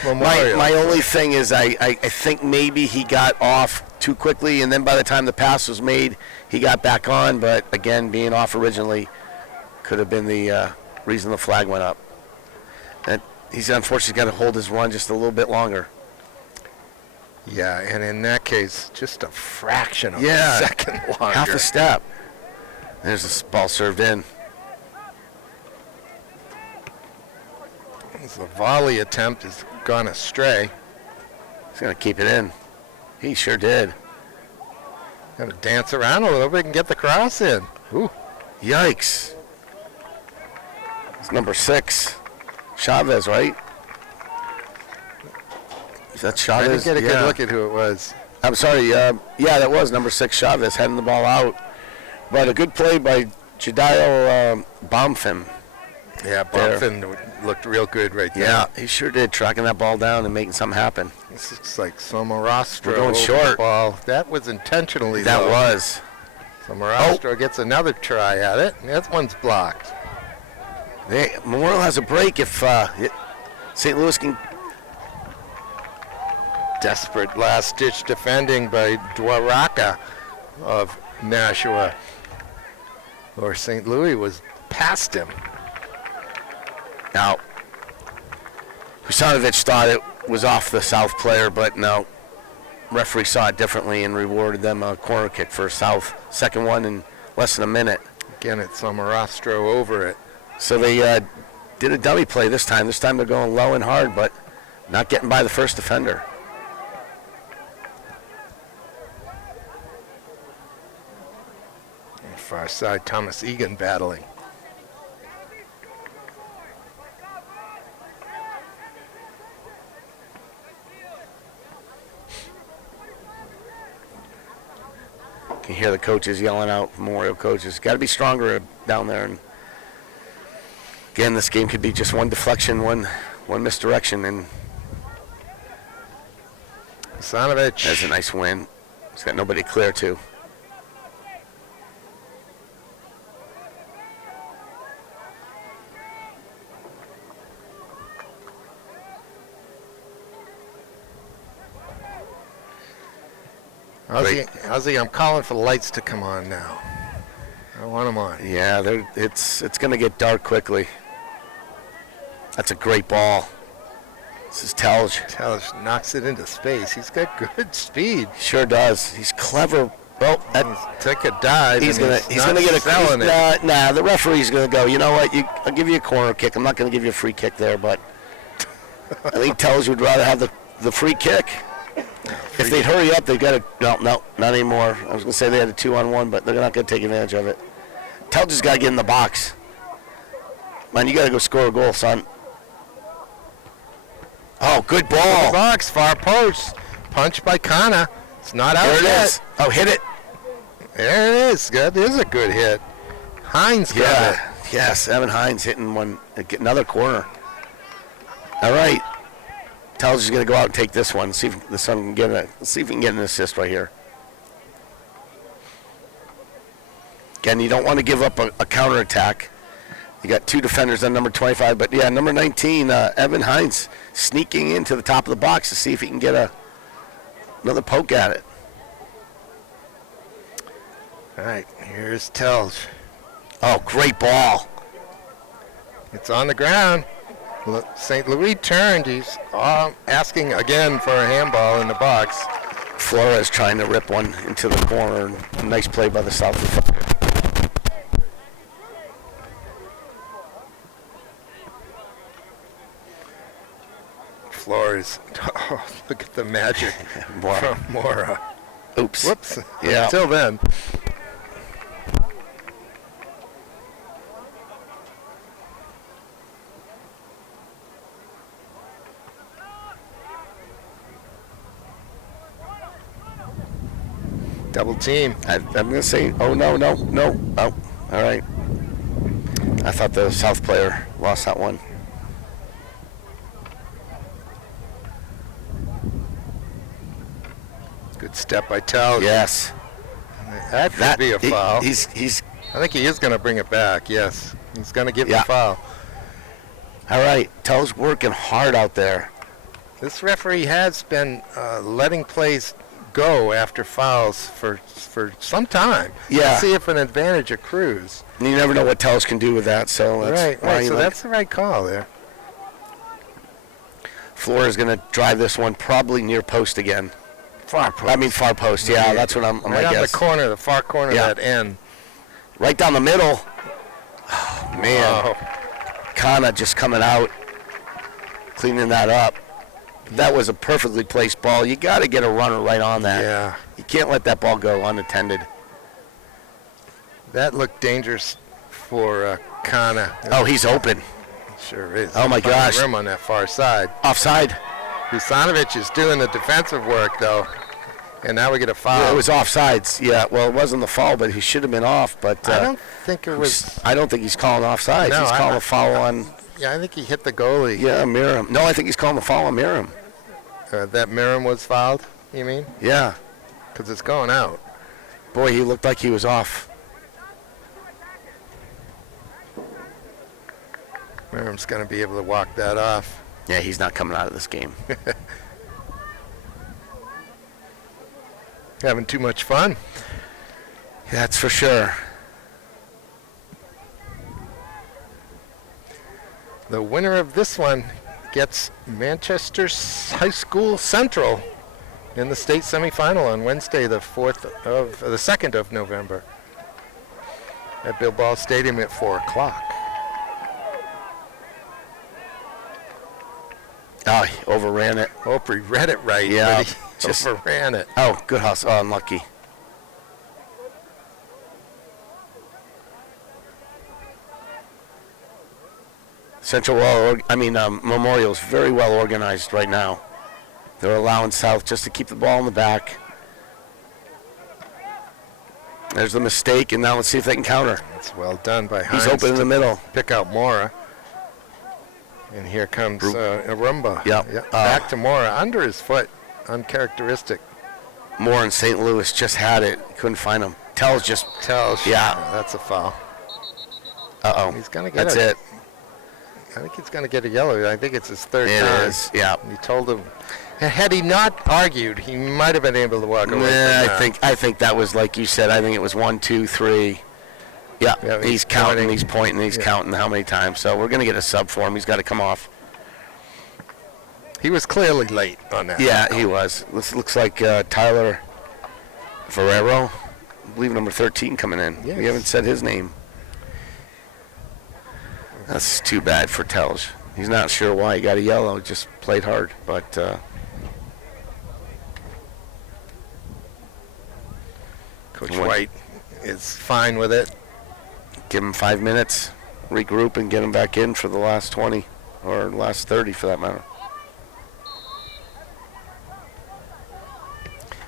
Memorial. My only thing is I think maybe he got off too quickly, and then by the time the pass was made, he got back on. But again, being off originally could have been the reason the flag went up. And he's unfortunately got to hold his run just a little bit longer. Yeah, and in that case, just a fraction of a second longer. Half a step. There's the ball served in. The volley attempt has gone astray. He's going to keep it in. He sure did. Got to dance around a little bit and get the cross in. Ooh. Yikes. It's number 6. Chavez, right? Is that Chavez? I didn't get a good look at who it was. I'm sorry. Yeah, that was number 6 Chavez heading the ball out. But a good play by Jediel Bomfin. Yeah, Bomfin looked real good right there. Yeah, he sure did, tracking that ball down and making something happen. This looks like Somorastro. We're going over short. the ball. That was intentionally That low. was. Somorastro gets another try at it, and that one's blocked. Memorial has a break if St. Louis can. Desperate last-ditch defending by Dwaraka of Nashua. Or St. Louis was past him. Now, Husanovic thought it was off the South player, but no. Referee saw it differently and rewarded them a corner kick for South. Second one in less than a minute. Again, it's Somorastro over it. So they did a dummy play this time. This time they're going low and hard, but not getting by the first defender. On the far side, Thomas Egan battling. You hear the coaches yelling out, Memorial coaches, got to be stronger down there. And again, this game could be just one deflection, one misdirection, and Husanovic. that's a nice win. He's got nobody clear to. Ozzy, I'm calling for the lights to come on now. I want them on. Yeah, it's going to get dark quickly. That's a great ball. This is Telge. Telge knocks it into space. He's got good speed. He sure does. He's clever. Well, He's took a dive. he's and going to get a selling it. Nah, the referee's going to go, you know what, I'll give you a corner kick. I'm not going to give you a free kick there, but I think Telge would rather have the free kick. If they'd hurry up, they've got to. No, not anymore. I was going to say they had a 2-on-1, but they're not going to take advantage of it. Telge has got to get in the box. Man, you got to go score a goal, son. Oh, good ball. Box, far post. Punch by Kana. It's not out There it yet. is. Oh, hit it. There it is. That is a good hit. Hines got it. Yes, Evan Hines hitting one. Get another corner. All right. Telge is going to go out and take this one. See if the son can get it. Let's see if he can get an assist right here. Again, you don't want to give up a counterattack. You got 2 defenders on number 25, but yeah, number 19, Evan Hines, sneaking into the top of the box to see if he can get another poke at it. All right, here's Telge. Oh, great ball. It's on the ground. St. Louis turned. He's asking again for a handball in the box. Flores trying to rip one into the corner. Nice play by the South defender. Flores. Oh, look at the magic from Mora. Oops. Whoops. Yeah. Until then. Double team. I'm going to say, oh, no. Oh, all right. I thought the South player lost that one. Good step by Tell. Yes. That could be a foul. He's. I think he is going to bring it back, yes. He's going to give the foul. All right. Tell's working hard out there. This referee has been letting plays go after fouls for some time. Yeah. To see if an advantage accrues. You never know what Tell's can do with that, so that's right. So that's the right call there. Flores is going to drive this one probably near post again. Far post. Far post. Yeah, that's what I'm right my on guess. the corner, the far corner of that end. Right down the middle. Oh, man. Oh. Kana just coming out, cleaning that up. That was a perfectly placed ball. You got to get a runner right on that. Yeah. You can't let that ball go unattended. That looked dangerous for Kana. Oh, he's open. Sure is. Oh, my gosh. Room on that far side. Offside. Husanovic is doing the defensive work, though. And now we get a foul. Yeah, it was offsides. Yeah, well, it wasn't the foul, but he should have been off. But I don't think it was. I don't think he's calling offsides. No, he's calling a foul on. Yeah, I think he hit the goalie. Yeah, Miram. No, I think he's calling the foul on Miram. That Miram was fouled, you mean? Yeah. Because it's going out. Boy, he looked like he was off. Miram's going to be able to walk that off. Yeah, he's not coming out of this game. Having too much fun. That's for sure. The winner of this one gets Manchester High School Central in the state semifinal on Wednesday, the 2nd of November at Bilbao Stadium at 4 o'clock. Oh, he overran it. Hope he read it right. Yeah, But he just overran it. Oh, good hustle. Oh, unlucky. Memorial's very well organized right now. They're allowing South just to keep the ball in the back. There's the mistake, and now let's see if they can counter. It's well done by Hines. He's open in the middle. Pick out Mora. And here comes Arumba. Yep. Back to Mora. Under his foot. Uncharacteristic. Moore in St. Louis just had it. Couldn't find him. Tells. Yeah. That's a foul. Uh-oh. He's going to get That's it. I think he's going to get a yellow. I think it's his third It time. is, yeah. And he told him, had he not argued, he might have been able to walk away. I think that was like you said. I think it was 1, 2, 3. Yeah, he's counting, he's pointing, he's counting how many times. So we're going to get a sub for him. He's got to come off. He was clearly late on that. Yeah, he was. This looks like Tyler Ferrero, I believe number 13 coming in. Yes. We haven't said his name. That's too bad for Telge. He's not sure why he got a yellow. Just played hard, but Coach White is fine with it. Give him 5 minutes, regroup, and get him back in for the last 20 or last 30 for that matter.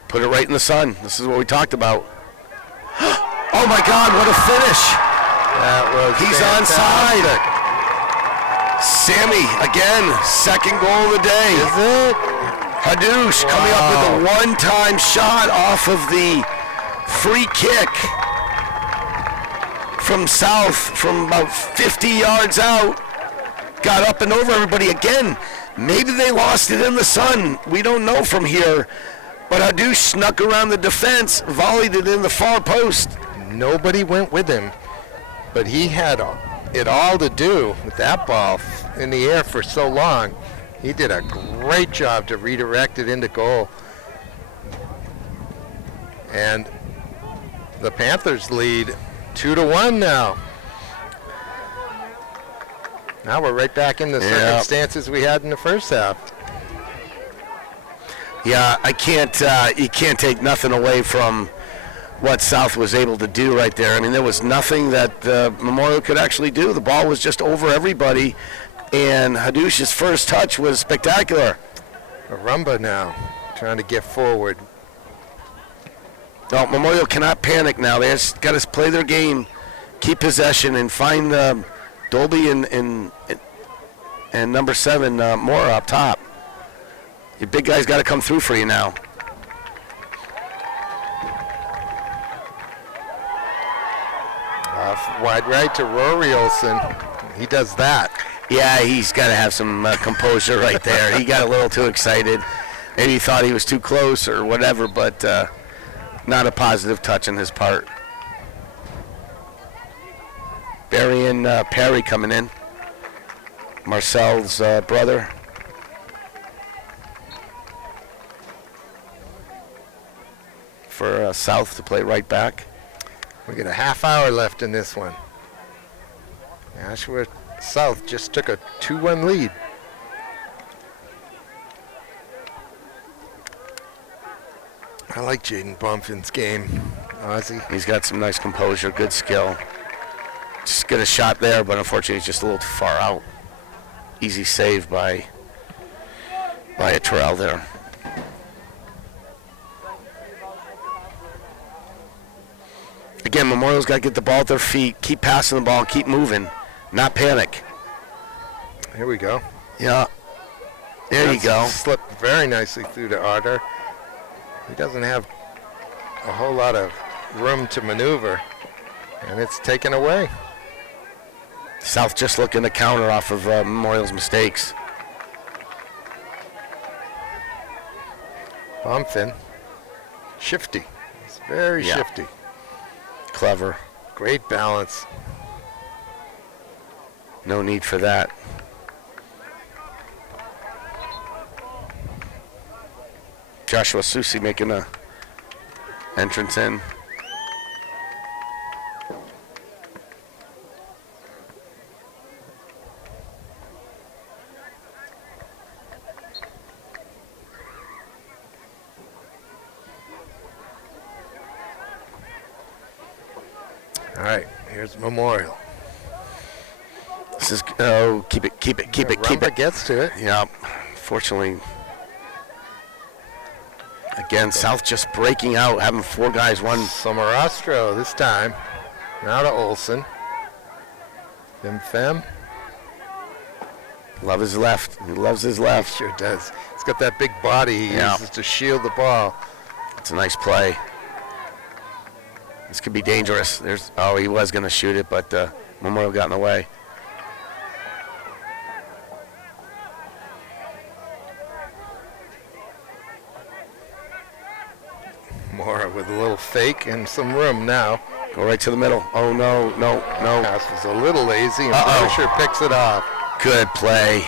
Put it right in the sun. This is what we talked about. Oh my God! What a finish! That was He's fantastic. onside. Sammy again, second goal of the day. Is it? Hadoush coming up with a one-time shot off of the free kick from South from about 50 yards out. Got up and over everybody again. Maybe they lost it in the sun. We don't know from here. But Hadoush snuck around the defense, volleyed it in the far post. Nobody went with him, but he had it all to do with that ball in the air for so long. He did a great job to redirect it into goal. And the Panthers lead 2-1 now. Now we're right back in the circumstances we had in the first half. Yeah, you can't take nothing away from what South was able to do right there. I mean, there was nothing that Memorial could actually do. The ball was just over everybody, and Hadush's first touch was spectacular. Arumba now trying to get forward. No, Memorial cannot panic now. They just got to play their game, keep possession, and find Dolby and number 7 Mora up top. Your big guy's got to come through for you now. Wide right to Rory Olsen. He does that. Yeah, he's got to have some composure right there. He got a little too excited. Maybe he thought he was too close or whatever, but not a positive touch on his part. Barry and Perry coming in. Marcel's brother. For South to play right back. We got a half hour left in this one. Nashua South just took a 2-1 lead. I like Jaden Bumpkin's game, Ozzy. He's got some nice composure, good skill. Just get a shot there, but unfortunately he's just a little too far out. Easy save by a Terrell there. Again, Memorial's got to get the ball at their feet, keep passing the ball, keep moving, not panic. Here we go. Yeah. There you go. Slipped very nicely through to Arter. He doesn't have a whole lot of room to maneuver, and it's taken away. South just looking to counter off of Memorial's mistakes. Bumpkin, shifty. He's very shifty. Clever. Great balance. No need for that. Joshua Susi making a entrance in. All right, here's Memorial. This is keep it. Rumba gets to it. Yeah, fortunately. Again, South just breaking out, having 4 guys run. Somarastro this time. Now to Olsen. Fem. Love his left. He loves his left. He sure does. He's got that big body he uses to shield the ball. It's a nice play. This could be dangerous. He was going to shoot it, but Memorial got in the way. Mora with a little fake and some room now. Go right to the middle. Oh, no. Pass was a little lazy, and Brosher picks it off. Good play.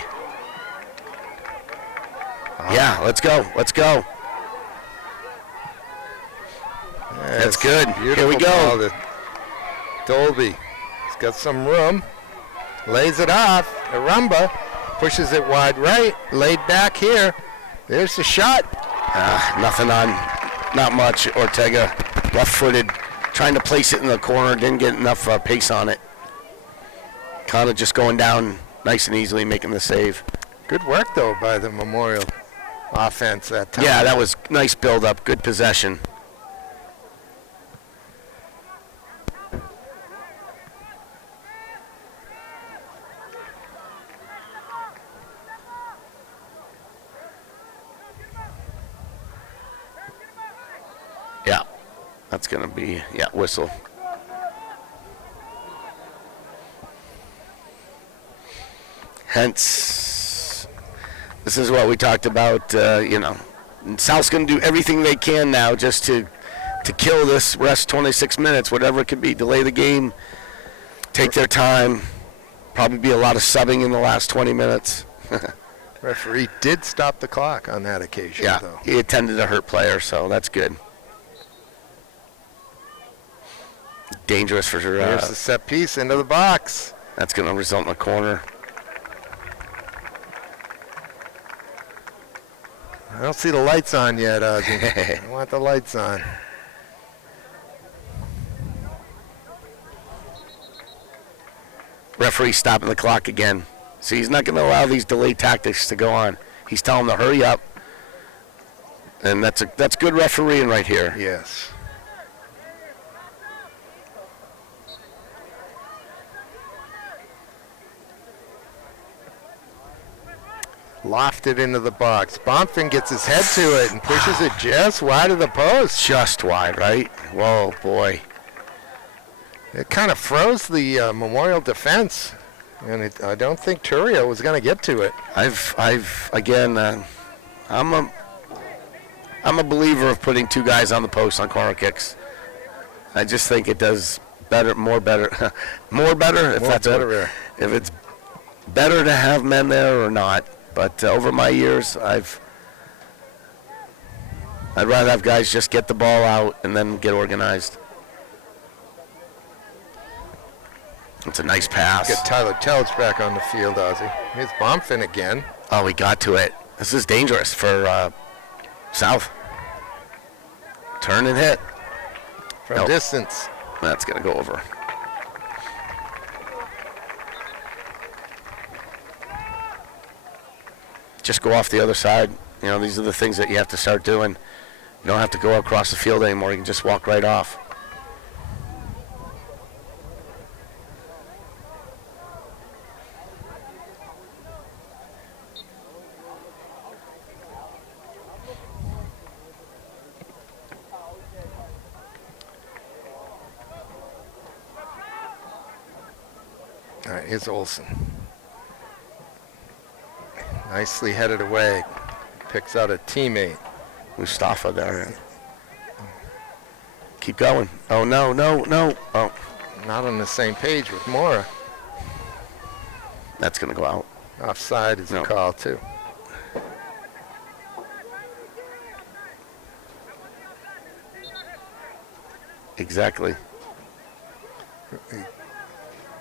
Yeah, let's go. That's good. Here we go. Dolby. He's got some room. Lays it off. Arumba pushes it wide right. Laid back here. There's the shot. Nothing on. Not much. Ortega, left-footed, trying to place it in the corner. Didn't get enough pace on it. Kind of just going down nice and easily, making the save. Good work, though, by the Memorial offense that time. Yeah, that was nice build-up. Good possession. Yeah, that's going to be, whistle. Hence, this is what we talked about, South's going to do everything they can now just to kill this rest 26 minutes, whatever it could be, delay the game, take their time. Probably be a lot of subbing in the last 20 minutes. Referee did stop the clock on that occasion, Yeah, though. he intended to hurt player, so that's good. Dangerous for sure. Here's the set piece into the box. That's going to result in a corner. I don't see the lights on yet, Ozzy. I want the lights on. Referee stopping the clock again. See, he's not going to allow these delay tactics to go on. He's telling them to hurry up. And that's good refereeing right here. Yes. Lofted into the box. Bonfin gets his head to it and pushes it just wide of the post. Just wide, right? Whoa, boy. It kind of froze the Memorial defense, and I don't think Turio was going to get to it. I'm a believer of putting two guys on the post on corner kicks. I just think it does better, more better. If it's better to have men there or not. But over my years, I'd rather have guys just get the ball out and then get organized. It's a nice pass. Get Tyler Telge back on the field, Ozzy. Here's Bonfin again. Oh, he got to it. This is dangerous for South. Turn and hit. From distance. That's going to go over. Just go off the other side. You know, these are the things that you have to start doing. You don't have to go across the field anymore. You can just walk right off. All right, here's Olsen. Nicely headed away. Picks out a teammate. Mustafa there. Keep going. Oh, no. Oh. Not on the same page with Mora. That's going to go out. Offside is a call, too. Exactly.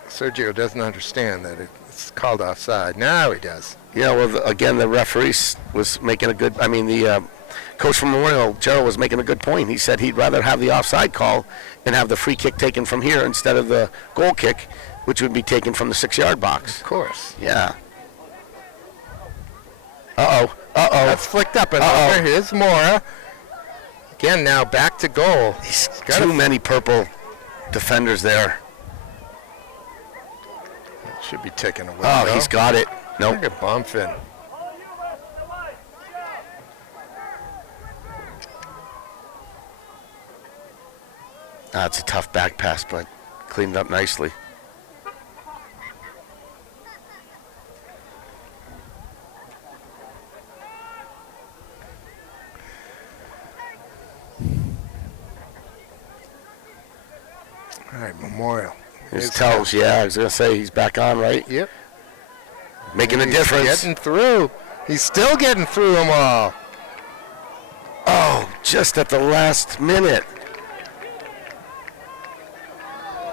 Sergio doesn't understand that it's called offside. Now he does. Yeah, well, again, the referee was making a good, the coach from Memorial, Gerald, was making a good point. He said he'd rather have the offside call and have the free kick taken from here instead of the goal kick, which would be taken from the 6-yard box. Of course. Yeah. Uh-oh. That's flicked up and over. Here's Mora. Again, now back to goal. He's got too many purple defenders there. Should be taken away. Oh, though. He's got it. Nope. Look at Bonfin. It's a tough back pass, but cleaned up nicely. All right, Memorial. Here's Tells, yeah, I was going to say he's back on, right? Yep. Making a difference. Getting through. He's still getting through them all. Oh, just at the last minute.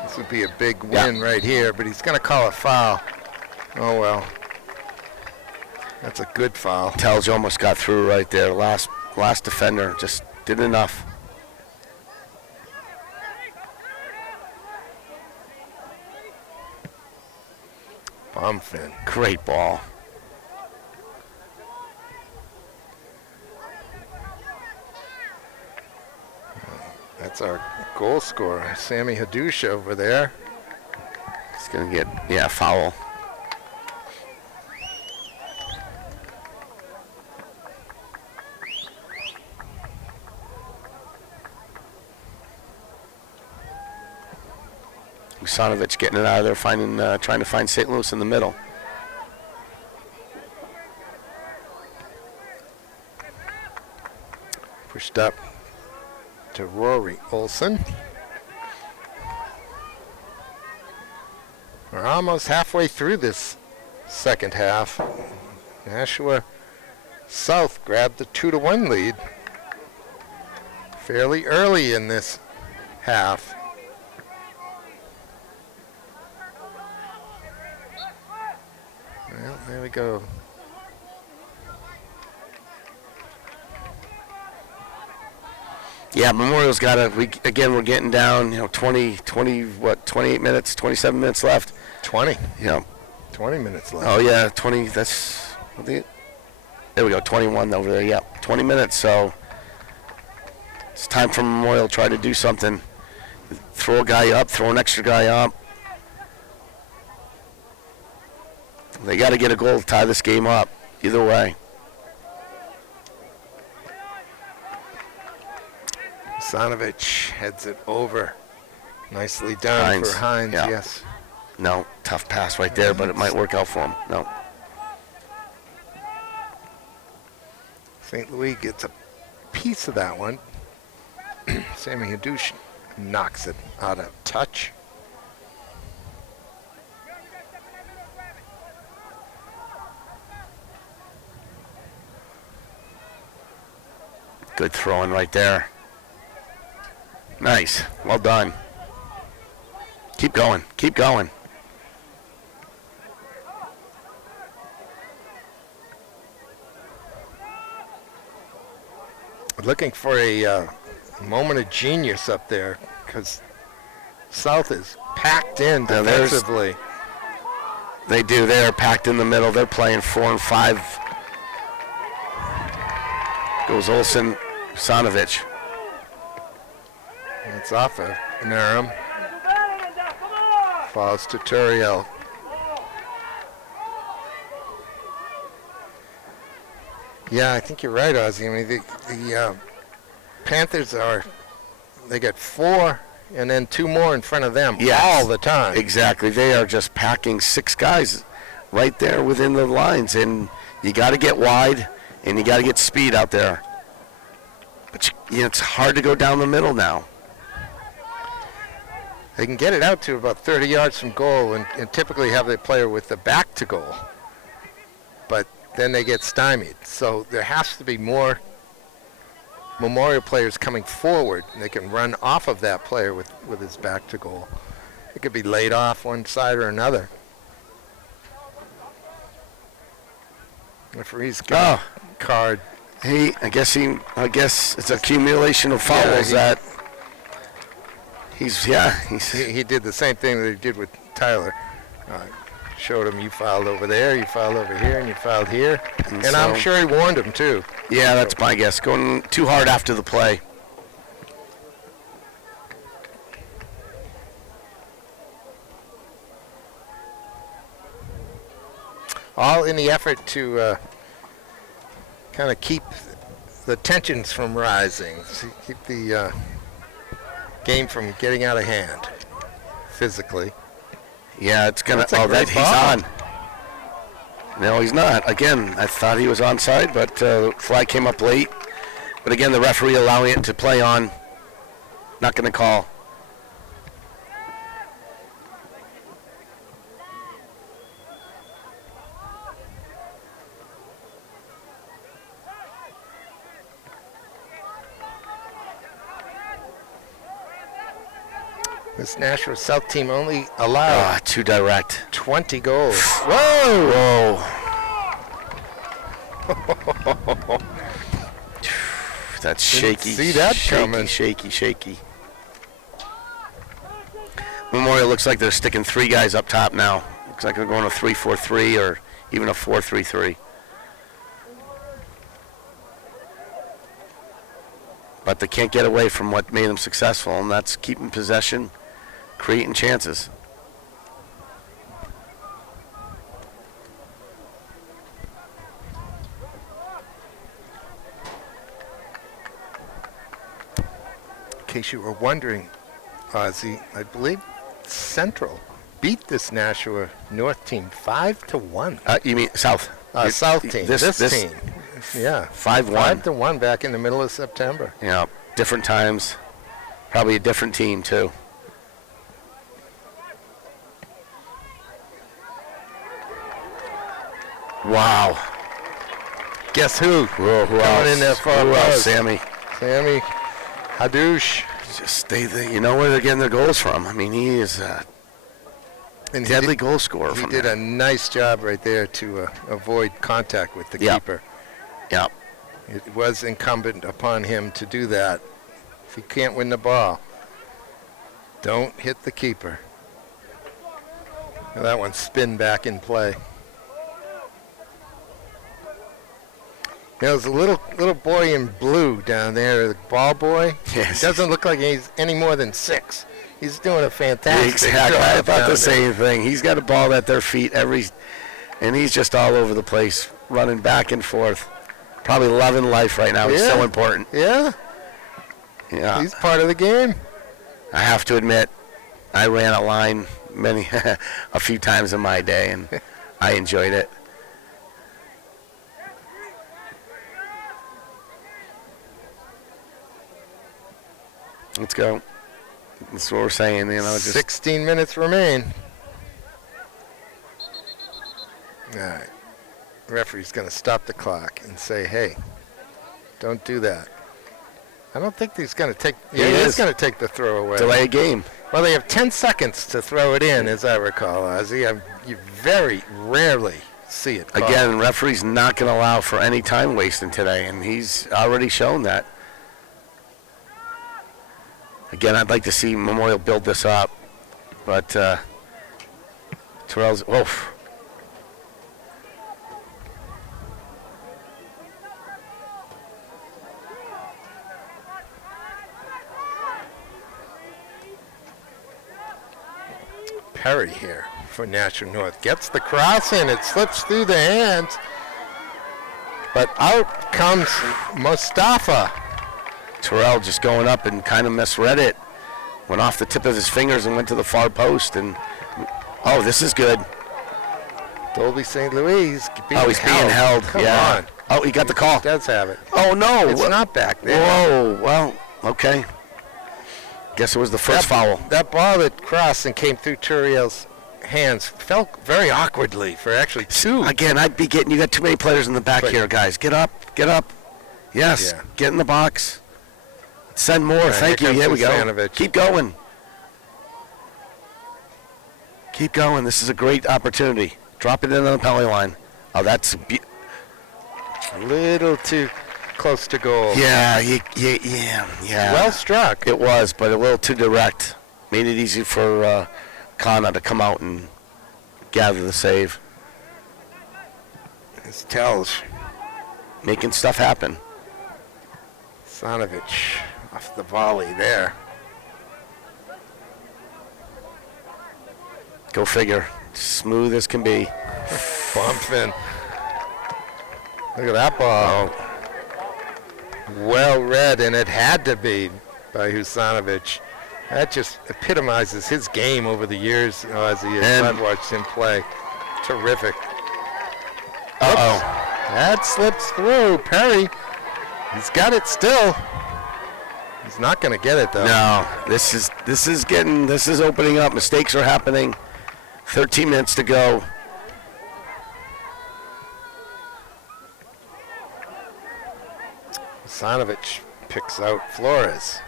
This would be a big win right here, but he's going to call a foul. Oh, well. That's a good foul. Tells almost got through right there. Last defender just did enough. Bonfin. Great ball. That's our goal scorer, Sammy Hadoush over there. He's going to get, foul. Usanovic getting it out of there, trying to find St. Louis in the middle. Pushed up to Rory Olsen. We're almost halfway through this second half. Nashua South grabbed the 2-1 lead fairly early in this half. Well, there we go. Yeah, Memorial's got to, we're getting down, 28 minutes, 27 minutes left. 20. Yeah. 20 minutes left. Oh, yeah, 20, there we go, 21 over there, yeah. 20 minutes, so it's time for Memorial to try to do something. Throw a guy up, throw an extra guy up. They got to get a goal to tie this game up, either way. Sanovich heads it over. Nicely done for Hines, yeah. Yes. No, tough pass right there, but it might work out for him. No. St. Louis gets a piece of that one. Sammy Hadush knocks it out of touch. Good throwing right there. Nice. Well done. Keep going. Keep going. Looking for a moment of genius up there because South is packed in defensively. They do. They're packed in the middle. They're playing 4 and 5. Goes Olsen, Sanovich. It's off of Narum. Falls to Turiel. Yeah, I think you're right, Ozzy. I mean, the Panthers they got 4 and then 2 more in front of them all the time. Exactly. They are just packing 6 guys right there within the lines, and you got to get wide, and you got to get speed out there. But it's hard to go down the middle now. They can get it out to about 30 yards from goal and typically have the player with the back to goal. But then they get stymied. So there has to be more Memorial players coming forward. And they can run off of that player with his back to goal. It could be laid off one side or another. Referee's got a card. I guess it's accumulation of fouls that he did the same thing that he did with Tyler. Showed him you filed over there, you filed over here, and you filed here. And so, I'm sure he warned him too. Yeah, that's my guess. Going too hard after the play. All in the effort to kind of keep the tensions from rising, keep the game from getting out of hand physically. Yeah, it's gonna. He's on. No, he's not. Again, I thought he was onside, but the flag came up late. But again, the referee allowing it to play on. Not going to call. This Nashua South team only allowed too direct. 20 goals. Whoa! That's shaky. See that coming. Shaky. Memorial looks like they're sticking 3 guys up top now. Looks like they're going a 3-4-3 or even a 4-3-3. But they can't get away from what made them successful, and that's keeping possession, creating chances. In case you were wondering, Ozzy, I believe Central beat this Nashua North team 5-1. You mean South? South team. This team. Yeah. 5-1. 5-1 back in the middle of September. Yeah, different times. Probably a different team, too. Wow. Guess who? Whoa, who Coming else? in there far Who else? post. Sammy. Sammy Hadouche. Just stay there. You know where they're getting their goals from. I mean, he is a And deadly goal scorer. he from did there. a nice job right there to avoid contact with the Yep. keeper. Yep. It was incumbent upon him to do that. If he can't win the ball, don't hit the keeper. Now that one spin back in play. There's a little boy in blue down there, the ball boy. Yes. He doesn't look like he's any more than 6. He's doing a fantastic Exactly. job. I thought down the there. same thing. He's got a ball at their feet and he's just all over the place, running back and forth. Probably loving life right now. He's so Yeah. important. Yeah, Yeah. he's part of the game. I have to admit, I ran a line a few times in my day, and I enjoyed it. Let's go. That's what we're saying, just 16 minutes remain. All right. Referee's going to stop the clock and say, hey, don't do that. I don't think he's going to take. Yeah, he is going to take the throw away. delay a game. Well, they have 10 seconds to throw it in, as I recall, Ozzy. You very rarely see it called. Again, referee's not going to allow for any time wasting today, and he's already shown that. Again, I'd like to see Memorial build this up, but Terrell's. Oof. Perry here for Nashua North. Gets the cross in. It slips through the hands. But out comes Mustafa. Terrell just going up and kind of misread it. Went off the tip of his fingers and went to the far post. And oh, this is good. Dolby St. Louis. He's being Being held. Come yeah. on. Oh, he got the call. He does have it. Oh no! It's not back there. Whoa! Well, okay. Guess it was the first foul. That ball that crossed and came through Turiel's hands fell very awkwardly for actually 2. Again, I'd be getting. You got too many players in the back But- here, guys. Get up! Get up! Yes. Yeah. Get in the box. Send more. Right, Thank you. here Here we comes go. Ivanovic. Keep going. Keep going. This is a great opportunity. Drop it in on the penalty line. Oh, that's. A little too close to goal. Yeah. Yeah. Well struck. It was, but a little too direct. Made it easy for Kana to come out and gather the save. This tells Making stuff happen. Sanovich off the volley there. Go figure. Smooth as can be. Bumping. Look at that ball. Well read, and it had to be by Husanovic. That just epitomizes his game over the years, as I've watched him play. Terrific. Uh-oh. That slips through. Perry, he's got it still. He's not going to get it, though. No, this is opening up. Mistakes are happening. 13 minutes to go. Husanovic picks out Flores.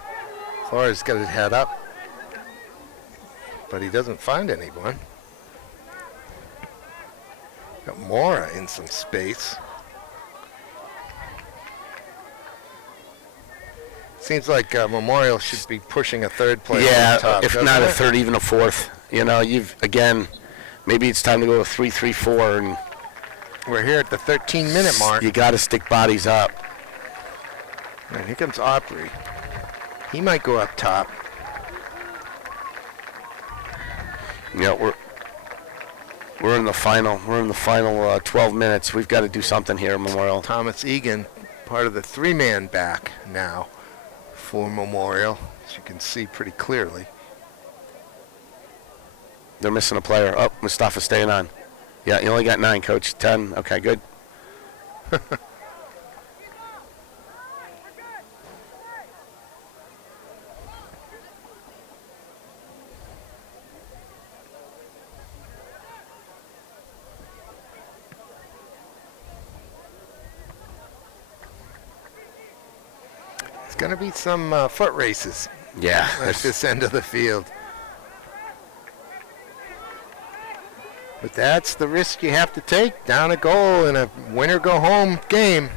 Flores got his head up, but he doesn't find anyone. Got Mora in some space. Seems like Memorial should be pushing a third player Yeah, on top. if doesn't not a it? third, even a fourth. Maybe it's time to go to 3-3-4, and We're here at the 13-minute mark. you got to stick bodies up. And here comes Opry. He might go up top. We're in the final. 12 minutes. We've got to do something here, Memorial. Thomas Egan, part of the 3-man back now for Memorial, as you can see pretty clearly. They're missing a player. Oh, Mustafa's staying on. Yeah, you only got 9, Coach. 10. Okay, good. It's going to be some foot races Yeah. at this end of the field. But that's the risk you have to take. Down a goal in a winner-go-home game.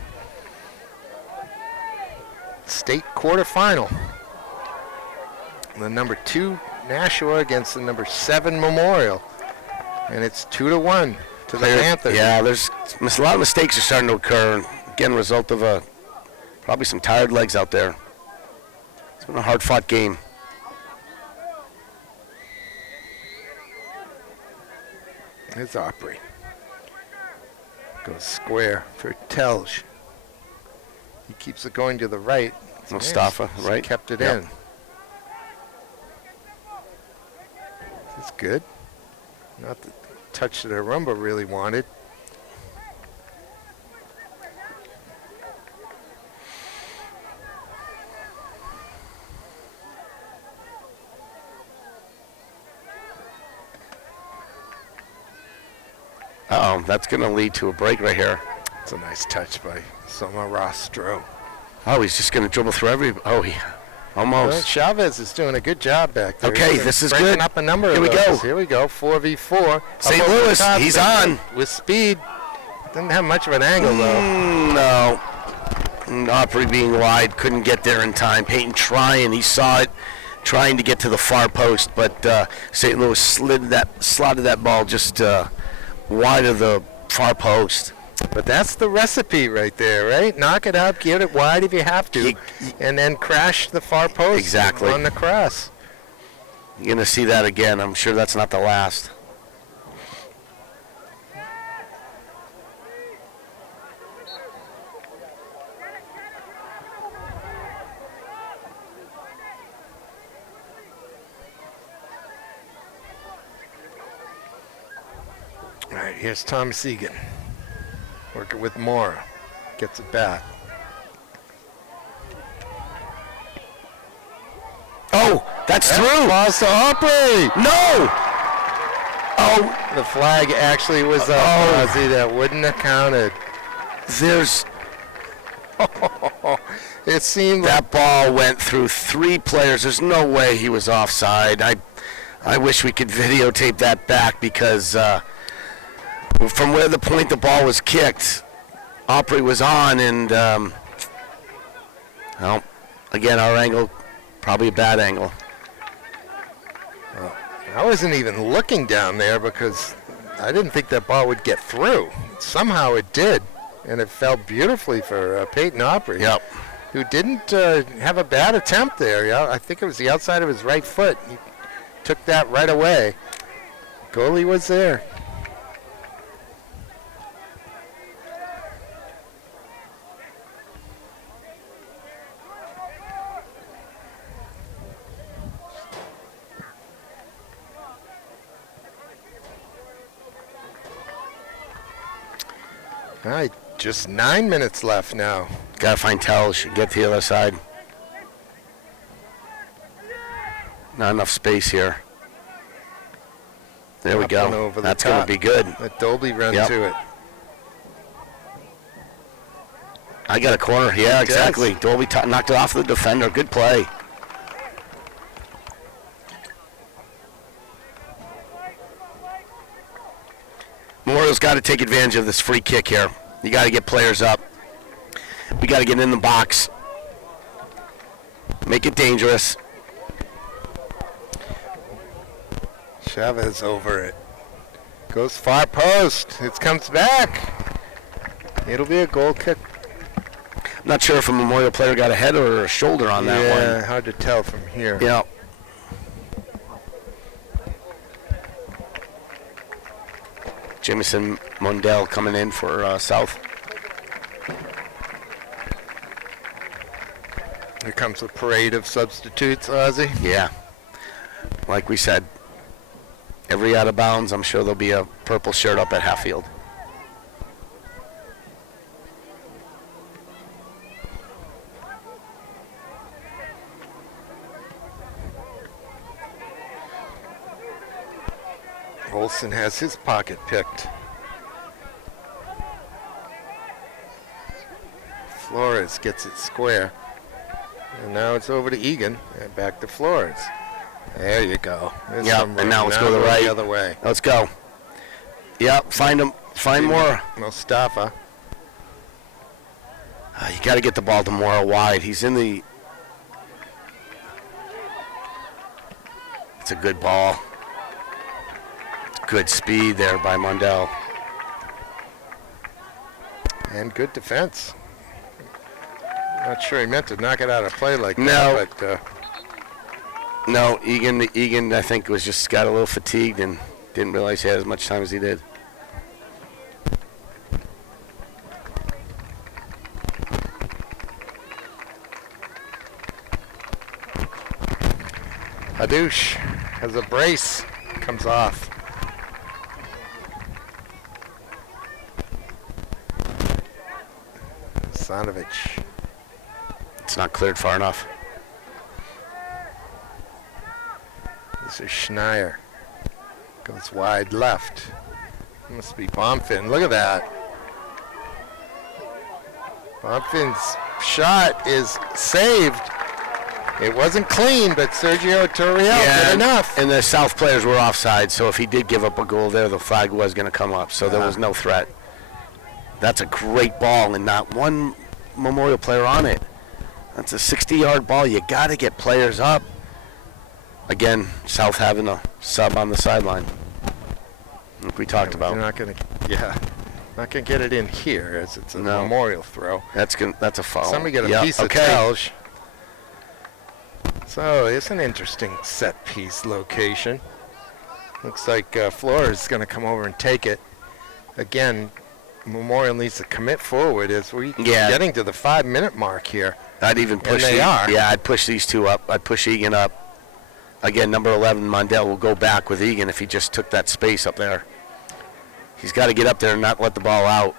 State quarterfinal. The number 2 Nashua against the number 7 Memorial. And it's 2-1 to the Panthers. Yeah, there's a lot of mistakes are starting to occur. Again, a result of probably some tired legs out there. It's been a hard-fought game. Here's Opry. Goes square for Telge. He keeps it going to the right. Mustafa, He's right? Kept it Yep. in. That's good. Not the touch that Arumba really wanted. Uh-oh, that's going to lead to a break right here. It's a nice touch by Somarastro. Oh, he's just going to dribble through he Well, almost. Chavez is doing a good job back there. Okay, He's this is breaking good. up a number Here of we those. go. Here we go, 4v4. St. Up over the Louis, top, he's St. on. With speed. Didn't have much of an angle, though. No. Opry being wide, couldn't get there in time. Peyton trying, he saw it, trying to get to the far post, but St. Louis slotted that ball just wide of the far post. But that's the recipe right there, right? Knock it up, get it wide if you have to, and then crash the far post Exactly. on the cross. You're going to see that again. I'm sure that's not the last. All right, here's Thomas Egan. Working with Mora. Gets it back. Oh, that's through. Balls to Opry. No. Oh, The flag actually was up, Ozzy. That wouldn't have counted. there's It seemed like that ball went through 3 players. There's no way he was offside. I wish we could videotape that back because from where the point the ball was kicked, Opry was on, and well, again, our angle, probably a bad angle. I wasn't even looking down there because I didn't think that ball would get through. Somehow it did, and it fell beautifully for Peyton Opry, Yep. who didn't have a bad attempt there. Yeah, I think it was the outside of his right foot. He took that right away. Goalie was there. All right, just 9 minutes left now. Gotta find Telge, get to the other side. Not enough space here. There we Up and go. over the That's gonna top. be good. Let Dolby run Yep. to it. I got a corner. Yeah, He does. exactly. Dolby knocked it off the defender. Good play. Memorial's got to take advantage of this free kick here. You got to get players up. We got to get in the box. Make it dangerous. Chavez over it. Goes far post. It comes back. It'll be a goal kick. I'm not sure if a Memorial player got a head or a shoulder on that Yeah, one. hard to tell from here. Yeah. Jamison Mundell coming in for South. Here comes a parade of substitutes, Ozzy. Yeah. Like we said, every out of bounds, I'm sure there'll be a purple shirt up at Hatfield. Olsen has his pocket picked. Flores gets it square. And now it's over to Egan and back to Flores. There you go. There's Yeah, some and now let's room. go the Now right. the other way. Let's go. Yep, find him. Find more. Mustafa. You got to get the ball to Mora wide. He's in the. It's a good ball. Good speed there by Mundell. And good defense. Not sure he meant to knock it out of play like No. that, but No, Egan, I think, was just got a little fatigued and didn't realize he had as much time as he did. Hadouche has a brace. Comes off. Sanovich. It's not cleared far enough. This is Schneier. Goes wide left. Must be Bonfin. Look at that. Bonfin's shot is saved. It wasn't clean, but Sergio Torriel did enough. And the South players were offside, so if he did give up a goal there, the flag was going to come up, so there was no threat. That's a great ball, and not one Memorial player on it. That's a 60-yard ball. You got to get players up. Again, South having a sub on the sideline, like we talked about. They're not going to, not going to get it in here as it's a Memorial throw. That's a foul. Somebody get a piece of Telge. So it's an interesting set piece location. Looks like Flores is going to come over and take it. Again, Memorial needs to commit forward as we're getting to the 5-minute mark here. I'd even push. And they are. Yeah, I'd push these two up. I'd push Egan up. Again, number 11, Mondell, will go back with Egan if he just took that space up there. He's got to get up there and not let the ball out.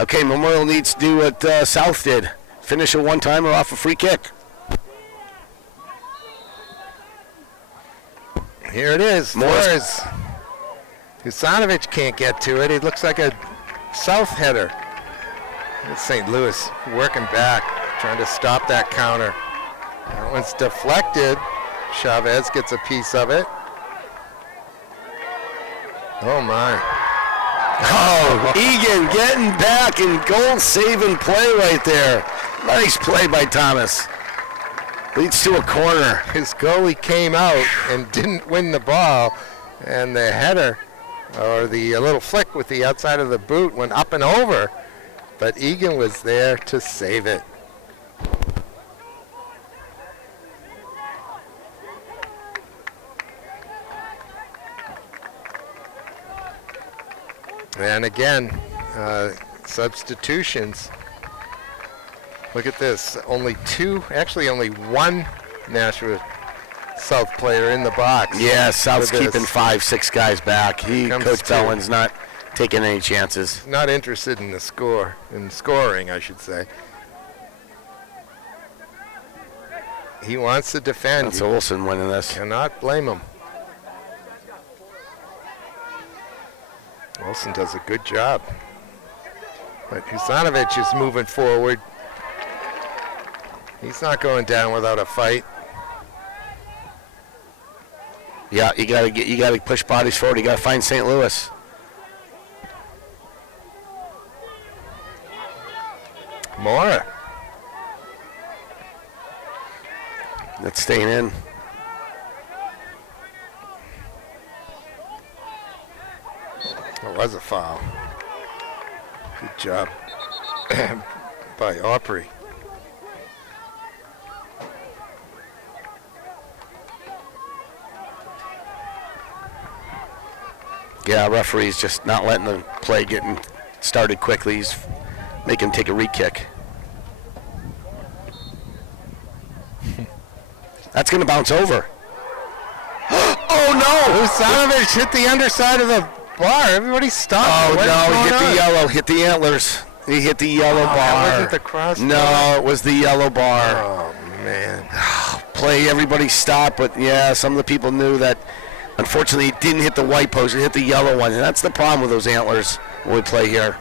Okay, Memorial needs to do what South did. Finish a one-timer off a free kick. Here it is. Flores. Husanovic can't get to it. It looks like a South header. It's St. Louis working back, trying to stop that counter. That one's deflected. Chavez gets a piece of it. Oh, my. Oh, Egan getting back and goal-saving play right there. Nice play by Thomas. Leads to a corner. His goalie came out and didn't win the ball, and the header, or the little flick with the outside of the boot, went up and over, but Egan was there to save it. And again, substitutions. Look at this. Only one Nashua South player in the box. Yeah, South's keeping 5-6 guys back. Coach Bowen's not taking any chances. Not interested in scoring, I should say. He wants to defend. That's Olsen winning this. Cannot blame him. Olsen does a good job. But Husanovic is moving forward. He's not going down without a fight. Yeah, you gotta push bodies forward. You gotta find St. Louis. Mora. That's staying in. It was a foul. Good job by Opry. Yeah, referee's just not letting the play getting started quickly. He's making him take a re-kick. That's going to bounce over. Oh, no! Husanovic hit the underside of the bar. Everybody stopped. Oh, What is no, going he hit on? the yellow, hit the antlers. He hit the yellow bar. That wasn't the crossbar. No, it was the yellow bar. Oh, man. Play, everybody stopped, but yeah, some of the people knew that. Unfortunately, it didn't hit the white post, it hit the yellow one, and that's the problem with those antlers when we play here.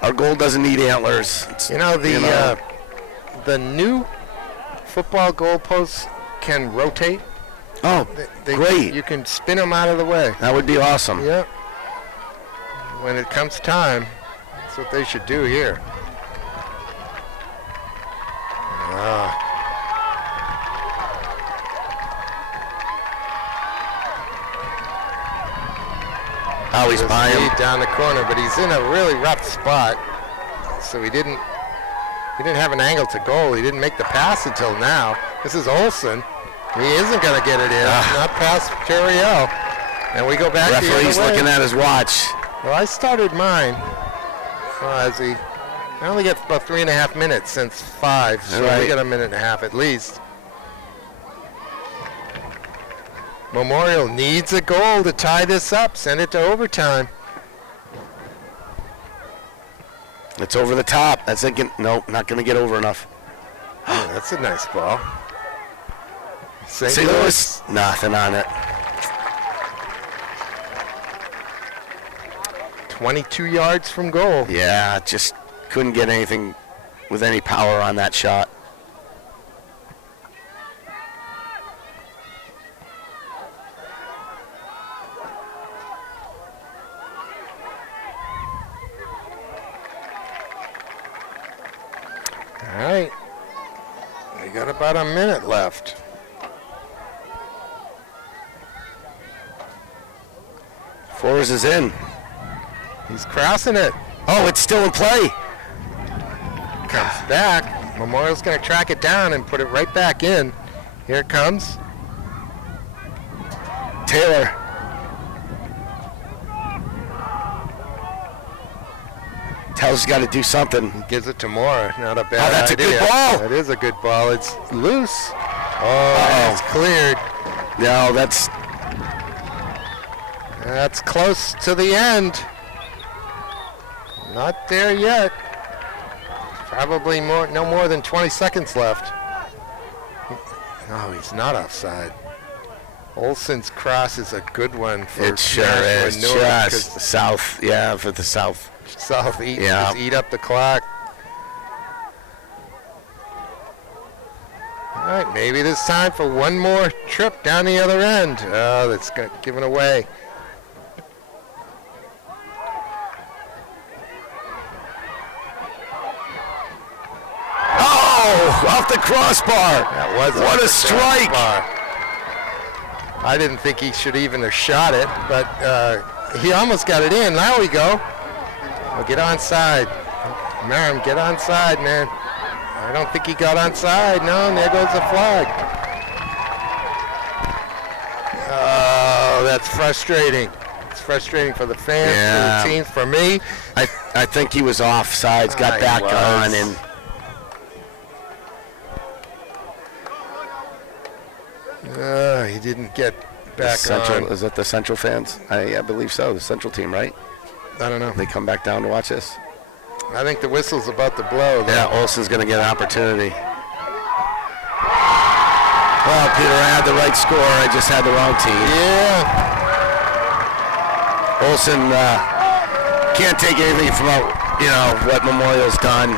Our goal doesn't need antlers. the new football goalposts can rotate. Oh, great. You can spin them out of the way. That would be awesome. Yep. When it comes time, that's what they should do here. Oh, he's by him. Down the corner, but he's in a really rough spot. So he didn't have an angle to goal. He didn't make the pass until now. This is Olsen. He isn't going to get it in. Not past Turiel. And we go back to the other way. Referee's looking at his watch. Well, I started mine. I only get about 3.5 minutes since 5, so we got a minute and a half at least. Memorial needs a goal to tie this up. Send it to overtime. It's over the top. That's it. Nope, not going to get over enough. Yeah, that's a nice ball. St. Louis, nothing on it. 22 yards from goal. Yeah, just couldn't get anything with any power on that shot. All right. We got about a minute left. Flores is in. He's crossing it. Oh, it's still in play. Comes back. Memorial's going to track it down and put it right back in. Here it comes. Taylor. Taylor's got to do something. He gives it to Mora. Not a bad that's idea. a good ball. That is a good ball. It's loose. Oh, it's cleared. No, That's close to the end. Not there yet. Probably no more than 20 seconds left. No, he's not offside. Olsen's cross is a good one for it sure Nashua is. North, Just south, yeah, for the south. South just eat up the clock. All right, maybe this time for one more trip down the other end. Oh, that's given away. Oh, off the crossbar. That was what a strike. Crossbar. I didn't think he should even have shot it, but he almost got it in. Now we go. Well, get onside. Merrim, get onside, man. I don't think he got onside. No, and there goes the flag. Oh, that's frustrating. It's frustrating for the fans, for the teams, for me. I think he was offsides, got back on, and he didn't get back Central, on. is that the Central fans? I believe so. The Central team, right? I don't know. They come back down to watch this. I think the whistle's about to blow. Yeah, Olsen's going to get an opportunity. Well, Peter, I had the right score. I just had the wrong team. Yeah. Olsen can't take anything from what Memorial's done.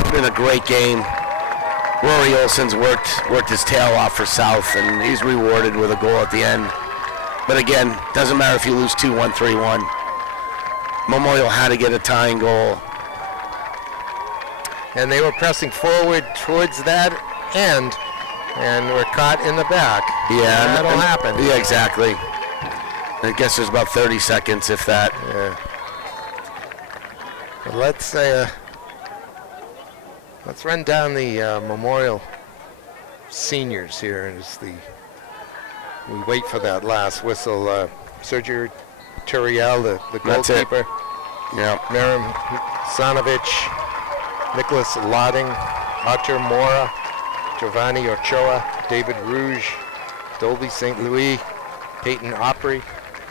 It's been a great game. Rory Olsen's worked his tail off for South, and he's rewarded with a goal at the end. But again, doesn't matter if you lose 2-1, 3-1. Memorial had to get a tying goal. And they were pressing forward towards that end and were caught in the back. Yeah, that'll happen. Yeah, exactly. I guess there's about 30 seconds, if that. Yeah. But let's run down the Memorial seniors here as we wait for that last whistle. Sergio Turiel, the goalkeeper. Yeah. Merrim Sanovich, Nicholas Lotting, Artur Mora, Giovanni Ochoa, David Rouge, Dolby St. Louis, Peyton Opry,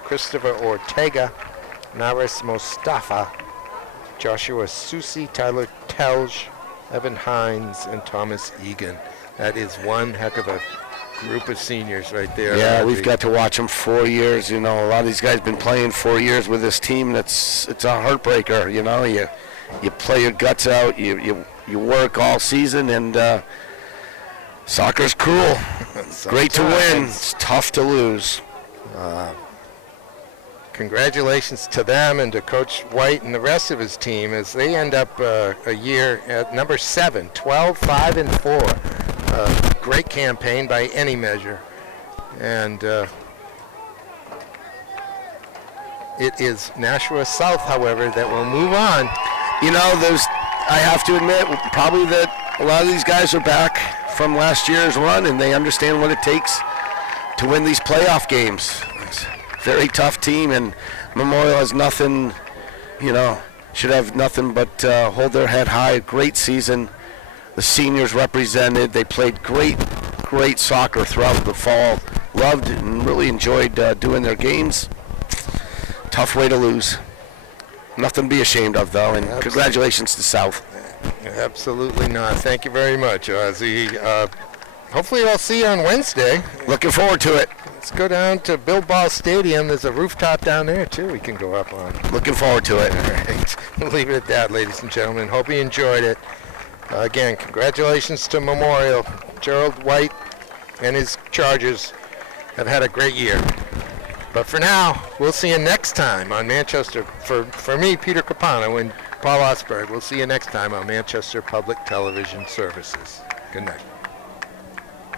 Christopher Ortega, Naris Mostafa, Joshua Susi, Tyler Telge, Evan Hines, and Thomas Egan. That is one heck of a group of seniors right there. Yeah, we've got to watch them 4 years. A lot of these guys been playing 4 years with this team. It's a heartbreaker. You play your guts out. You you work all season, and soccer's cruel. Great to win. It's tough to lose. Congratulations to them and to Coach White and the rest of his team as they end up a year at number 7, 12-5-4. Great campaign by any measure. And it is Nashua South, however, that will move on. You know, I have to admit, probably that a lot of these guys are back from last year's run, and they understand what it takes to win these playoff games. It's a very tough team, and Memorial has nothing, should have nothing but hold their head high. Great season. The seniors represented. They played great soccer throughout the fall. Loved and really enjoyed doing their games. Tough way to lose. Nothing to be ashamed of, though, and congratulations to South. Absolutely not. Thank you very much, Ozzy. Hopefully I'll see you on Wednesday. Looking forward to it. Let's go down to Bill Ball Stadium. There's a rooftop down there, too, we can go up on. Looking forward to it. All right. We'll leave it at that, ladies and gentlemen. Hope you enjoyed it. Again, congratulations to Memorial. Gerald White and his Chargers have had a great year. But for now, we'll see you next time on Manchester. For me, Peter Capano, and Paul Osberg, we'll see you next time on Manchester Public Television Services. Good night.